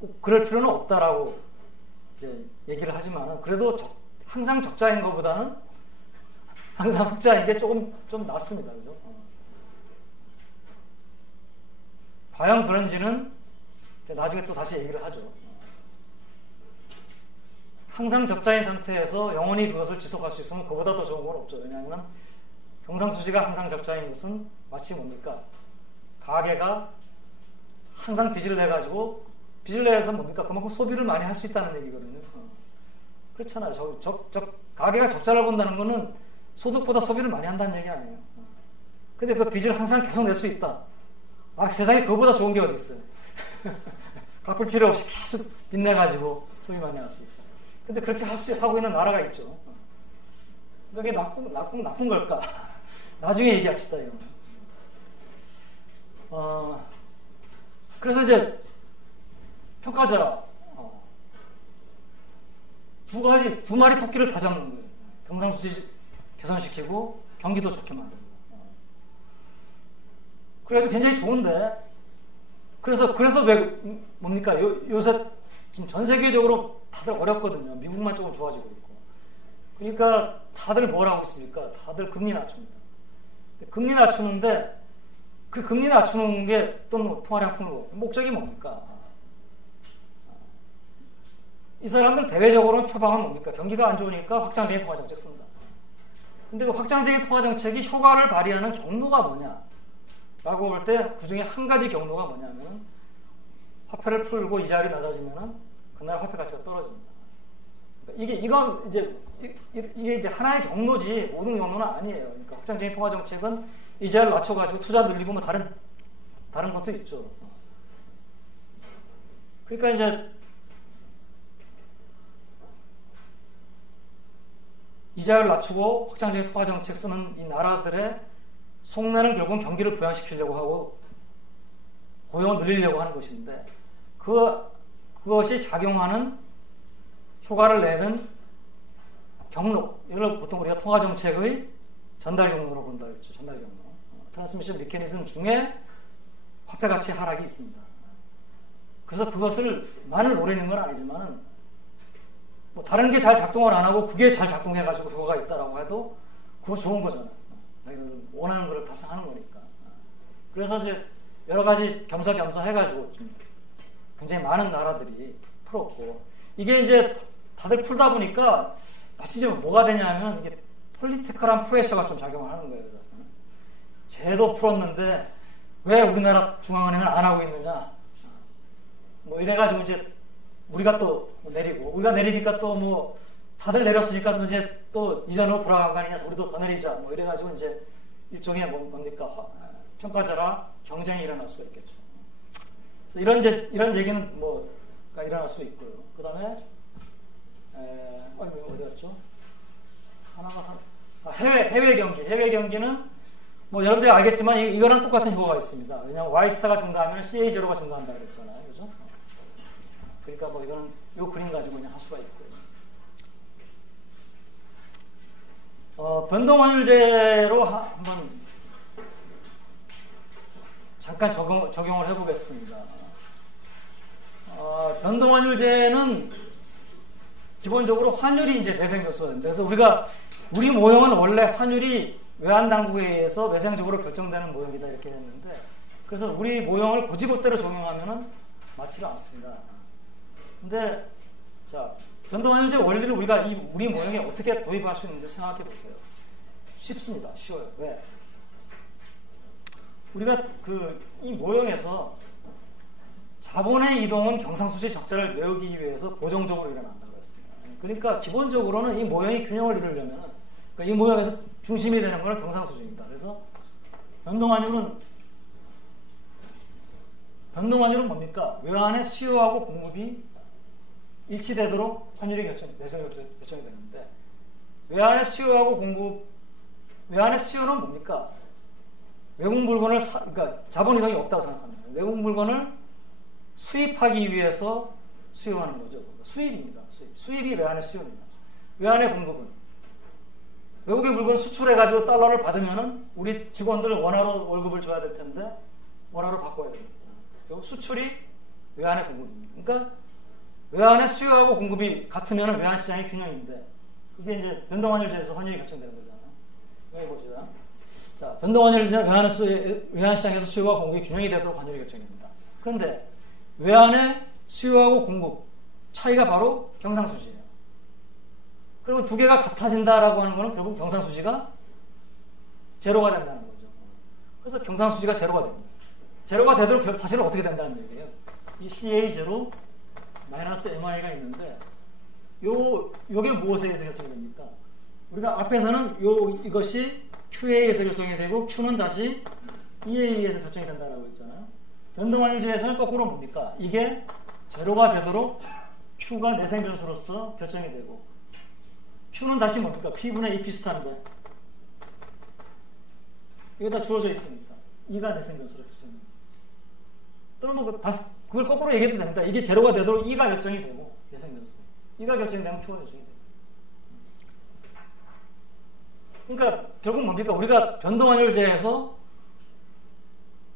꼭 그럴 필요는 없다라고 이제 얘기를 하지만 그래도 항상 적자인 것보다는 항상 흑자인 게 좀 낫습니다. 그죠? 과연 그런지는 나중에 또 다시 얘기를 하죠. 항상 적자인 상태에서 영원히 그것을 지속할 수 있으면 그보다 더 좋은 건 없죠. 왜냐하면 경상수지가 항상 적자인 것은 마치 뭡니까? 가게가 항상 빚을 내가지고 빚을 내서 뭡니까? 그만큼 소비를 많이 할 수 있다는 얘기거든요. 그렇잖아요. 가게가 적자를 본다는 거는 소득보다 소비를 많이 한다는 얘기 아니에요. 근데 그 빚을 항상 계속 낼 수 있다. 아, 세상에 그거보다 좋은 게 어디 있어요. 갚을 필요 없이 계속 빚내가지고 소위 많이 할 수 있다. 근데 그렇게 하고 있는 나라가 있죠. 그게 나쁜 걸까? 나중에 얘기합시다, 이거. 그래서 이제 평가자라 두 마리 토끼를 다 잡는 거예요. 경상수지 개선시키고 경기도 좋게 만들고. 그래도 굉장히 좋은데, 그래서 왜 뭡니까? 요새 지금 전 세계적으로 다들 어렵거든요. 미국만 조금 좋아지고 있고. 그러니까 다들 뭘 하고 있습니까? 다들 금리 낮춥니다. 금리 낮추는데 그 금리 낮추는 게 또 통화량 풍로 목적이 뭡니까? 이 사람들 대외적으로는 표방은 뭡니까? 경기가 안 좋으니까 확장적인 통화정책 쓴다. 근데 그 확장적인 통화정책이 효과를 발휘하는 경로가 뭐냐? 라고 볼 때 그 중에 한 가지 경로가 뭐냐면 화폐를 풀고 이자율이 낮아지면 그날 화폐 가치가 떨어집니다. 그러니까 이게 이제 하나의 경로지 모든 경로는 아니에요. 그러니까 확장적인 통화정책은 이자를 낮춰가지고 투자 늘리고 뭐 다른 것도 있죠. 그러니까 이제 이자를 낮추고 확장적인 통화정책 쓰는 이 나라들의 속내는 결국은 경기를 부양시키려고 하고 고용을 늘리려고 하는 것인데 그것이 작용하는 효과를 내는 경로, 이걸 보통 우리가 통화정책의 전달 경로로 본다 그랬죠. 전달 경로. 트랜스미션 메커니즘 중에 화폐 가치 하락이 있습니다. 그래서 그것을 만을 노리는 건 아니지만 뭐 다른 게 잘 작동을 안 하고 그게 잘 작동해가지고 효과가 있다라고 해도 그거 좋은 거잖아요. 원하는 걸 달성하는 거니까. 그래서 이제 여러 가지 겸사겸사 해가지고 좀 굉장히 많은 나라들이 풀었고, 이게 이제 다들 풀다 보니까 마치 좀 뭐가 되냐면 이게 폴리티컬한 프레셔가 좀 작용을 하는 거예요. 쟤도 풀었는데 왜 우리나라 중앙은행은 안 하고 있느냐? 뭐 이래가지고 이제 우리가 또 내리고, 우리가 내리니까 또 뭐 다들 내렸으니까 또 이제 또 이전으로 돌아간 거 아니냐? 우리도 더 내리자. 뭐 이래가지고 이제 일종의 뭡니까? 평가자라 경쟁이 일어날 수가 있겠죠. 그래서 이런 얘기는 뭐가 일어날 수 있고요. 그 다음에 어디 갔죠? 하나가 해외 경기는 뭐 여러분들이 알겠지만 이거랑 똑같은 효과가 있습니다. 왜냐하면 Y스타가 증가하면 CA0가 증가한다 그랬잖아요. 그죠? 그러니까 뭐 이거는 요 그림 가지고 그냥 할 수가 있고요. 변동환율제로 한번 잠깐 적용을 해보겠습니다. 변동환율제는 기본적으로 환율이 이제 대생 요소인데, 그래서 우리 모형은 원래 환율이 외환당국에 의해서 외생적으로 결정되는 모형이다 이렇게 했는데, 그래서 우리 모형을 고지고대로 적용하면은 맞지를 않습니다. 근데 자, 변동환율제 원리를 우리가 우리 모형에 어떻게 도입할 수 있는지 생각해 보세요. 쉽습니다. 쉬워요. 왜? 우리가 이 모형에서 자본의 이동은 경상수지 적자를 메우기 위해서 고정적으로 일어난다고 했습니다. 그러니까 기본적으로는 이 모형이 균형을 이루려면, 그러니까 이 모형에서 중심이 되는 것은 경상수지입니다. 그래서 변동환율은 뭡니까? 외환의 수요하고 공급이 일치되도록 환율이 결정이 되는데, 외환의 수요는 뭡니까? 외국 물건을 그러니까 자본 이동이 없다고 생각합니다. 외국 물건을 수입하기 위해서 수요하는 거죠. 수입입니다. 수입이 외환의 수요입니다. 외환의 공급은 외국의 물건 수출해가지고 달러를 받으면은 우리 직원들 원화로 월급을 줘야 될 텐데 원화로 바꿔야 됩니다. 그리고 수출이 외환의 공급입니다. 그러니까 외환의 수요하고 공급이 같으면 외환 시장의 균형인데, 이게 이제 변동환율제에서 환율이 결정되는 거잖아요. 여기 보시죠. 자, 변동환율제는 외환 시장에서 수요와 공급이 균형이 되도록 환율이 결정됩니다. 그런데 외환의 수요하고 공급 차이가 바로 경상수지예요. 그리고 두 개가 같아진다라고 하는 것은 결국 경상수지가 제로가 된다는 거죠. 그래서 경상수지가 제로가 됩니다. 제로가 되도록 사실은 어떻게 된다는 얘기예요. 이 CA0 마이너스 MI가 있는데 요게 무엇에 의해서 결정됩니까? 우리가 앞에서는 이것이 Q에 의해서 결정이 되고 Q는 다시 E에 의해서 결정이 된다라고 했잖아요. 변동환율제에서는 거꾸로 뭡니까? 이게 제로가 되도록 Q가 내생 변수로서 결정이 되고 Q는 다시 뭡니까? P분의 E 비슷한데 이거 다 주어져 있으니까 E가 내생 변수로 결정이 됩니다. 또는 뭐 다시 그걸 거꾸로 얘기해도 됩니다. 이게 제로가 되도록 E가 결정이 되고 내생 변수 E가 결정이 되면 Q가 결정이 됩니다. 그러니까 결국 뭡니까? 우리가 변동환율제에서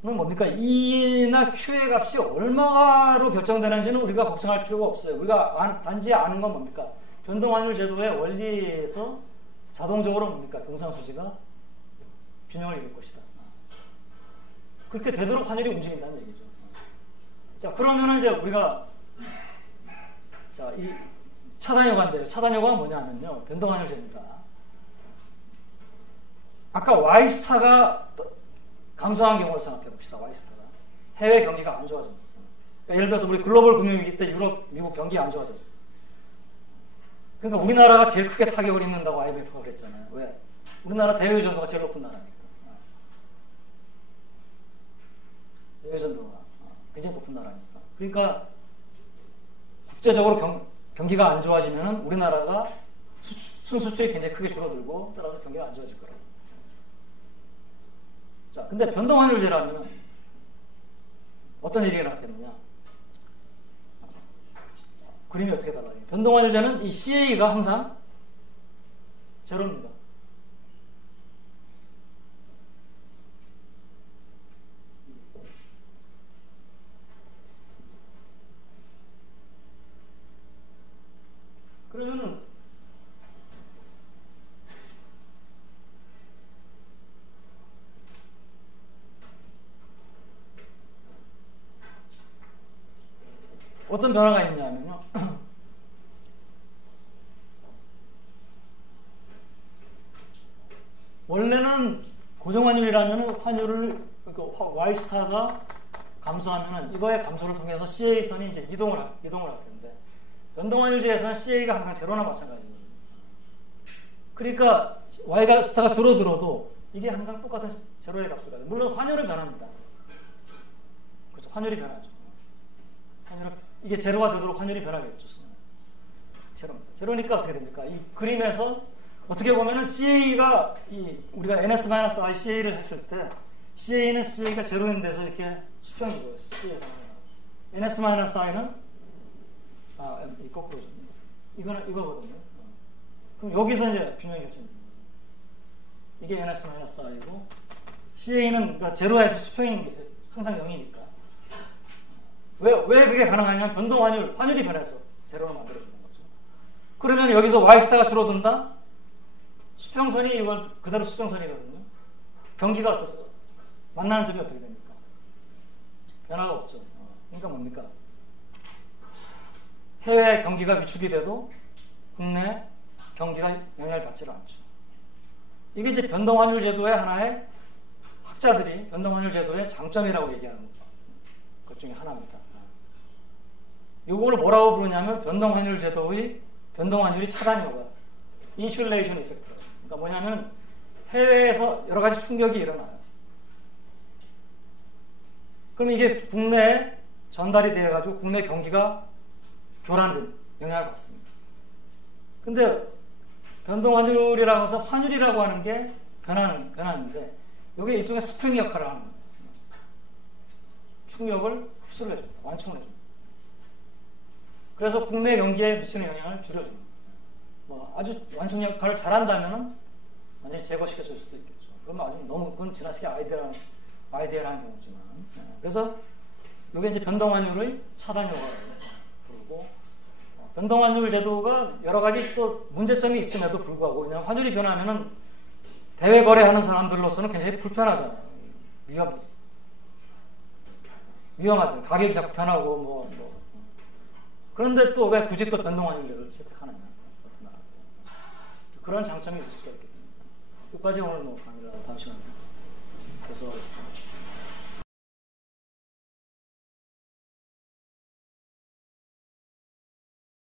는 뭡니까? E나 Q의 값이 얼마로 결정되는지는 우리가 걱정할 필요가 없어요. 우리가 단지 아는 건 뭡니까? 변동환율 제도의 원리에서 자동적으로 뭡니까? 경상수지가 균형을 이룰 것이다. 그렇게 되도록 환율이 움직인다는 얘기죠. 자, 그러면은 이제 우리가 자, 이 차단효과인데요. 차단효과가 뭐냐면요. 변동환율 제입니다. 아까 Y스타가 감소한 경우를 생각해 봅시다. Y스타가 해외 경기가 안 좋아집니다. 그러니까 예를 들어서 우리 글로벌 금융위기 때 유럽, 미국 경기가 안 좋아졌어요. 그러니까 우리나라가 제일 크게 타격을 입는다고 IMF가 그랬잖아요. 왜? 우리나라 대외유전도가 제일 높은 나라니까. 대외유전도가 굉장히 높은 나라니까. 그러니까 국제적으로 경기가 안 좋아지면 우리나라가 순수출이 굉장히 크게 줄어들고 따라서 경기가 안 좋아질 거라고. 자, 근데 변동환율제라면 어떤 일이 일어났겠느냐? 그림이 어떻게 달라요? 변동환율제는 이 CA가 항상 제로입니다. 그러면은 어떤 변화가 있냐면요. 원래는 고정환율이라면 환율을 Y스타가 감소하면은 이거의 감소를 통해서 CA선이 이제 이동을 할 텐데 변동환율제에서는 CA가 항상 제로나 마찬가지입니다. 그러니까 Y가 스타가 줄어들어도 이게 항상 똑같은 제로의 값을 가요. 물론 환율은 변합니다. 그렇죠. 환율이 변하죠. 이게 제로가 되도록 환율이 변하겠죠. 제로니까 어떻게 됩니까? 이 그림에서 어떻게 보면은 CA가 우리가 NS-I CA를 했을 때 CA는 CA가 제로인 데서 이렇게 수평이 보였어요. NS-I는 이 거꾸로죠. 이거는 이거거든요. 그럼 여기서 이제 균형이 결정됩니다. 이게 NS-I고 CA는 그러니까 제로에서 수평인 게 항상 0이니까. 왜 그게 가능하냐면 환율이 변해서 제로로 만들어주는 거죠. 그러면 여기서 Y스타가 줄어든다? 수평선이 이건 그대로 수평선이거든요. 경기가 어떻어요? 만나는 점이 어떻게 됩니까? 변화가 없죠. 그러니까 뭡니까? 해외 경기가 위축이 돼도 국내 경기가 영향을 받지 않죠. 이게 이제 변동환율 제도의 하나의 학자들이 변동환율 제도의 장점이라고 얘기하는 것 중에 하나입니다. 이걸 뭐라고 부르냐면 변동환율 제도의 변동환율이 차단효과, 인슐레이션 이펙트. 그러니까 뭐냐면 해외에서 여러 가지 충격이 일어나요. 그럼 이게 국내에 전달이 되어가지고 국내 경기가 교란된 영향을 받습니다. 근데 변동환율이라고 해서 환율이라고 하는 게 변하는데 이게 일종의 스프링 역할을 하는 거예요. 충격을 흡수를 해줍니다. 완충을 해줍니다. 그래서 국내 경기에 미치는 영향을 줄여줍니다. 아주 완충 역할을 잘한다면 완전히 제거시켜줄 수도 있겠죠. 그럼 아주 너무 그건 지나치게 아이디어라는 경우지만. 그래서 이게 이제 변동환율의 차단효과라고 부르고 변동환율 제도가 여러 가지 또 문제점이 있음에도 불구하고 그냥 환율이 변하면은 대외 거래하는 사람들로서는 굉장히 불편하잖아요. 위험하잖아요. 가격이 자꾸 변하고 그런데 또 왜 굳이 또 변동환율제를 채택하느냐. 그런 장점이 있을 수가 있겠습니다. 여기까지 오늘 강의를 다음 시간에 계속하겠습니다.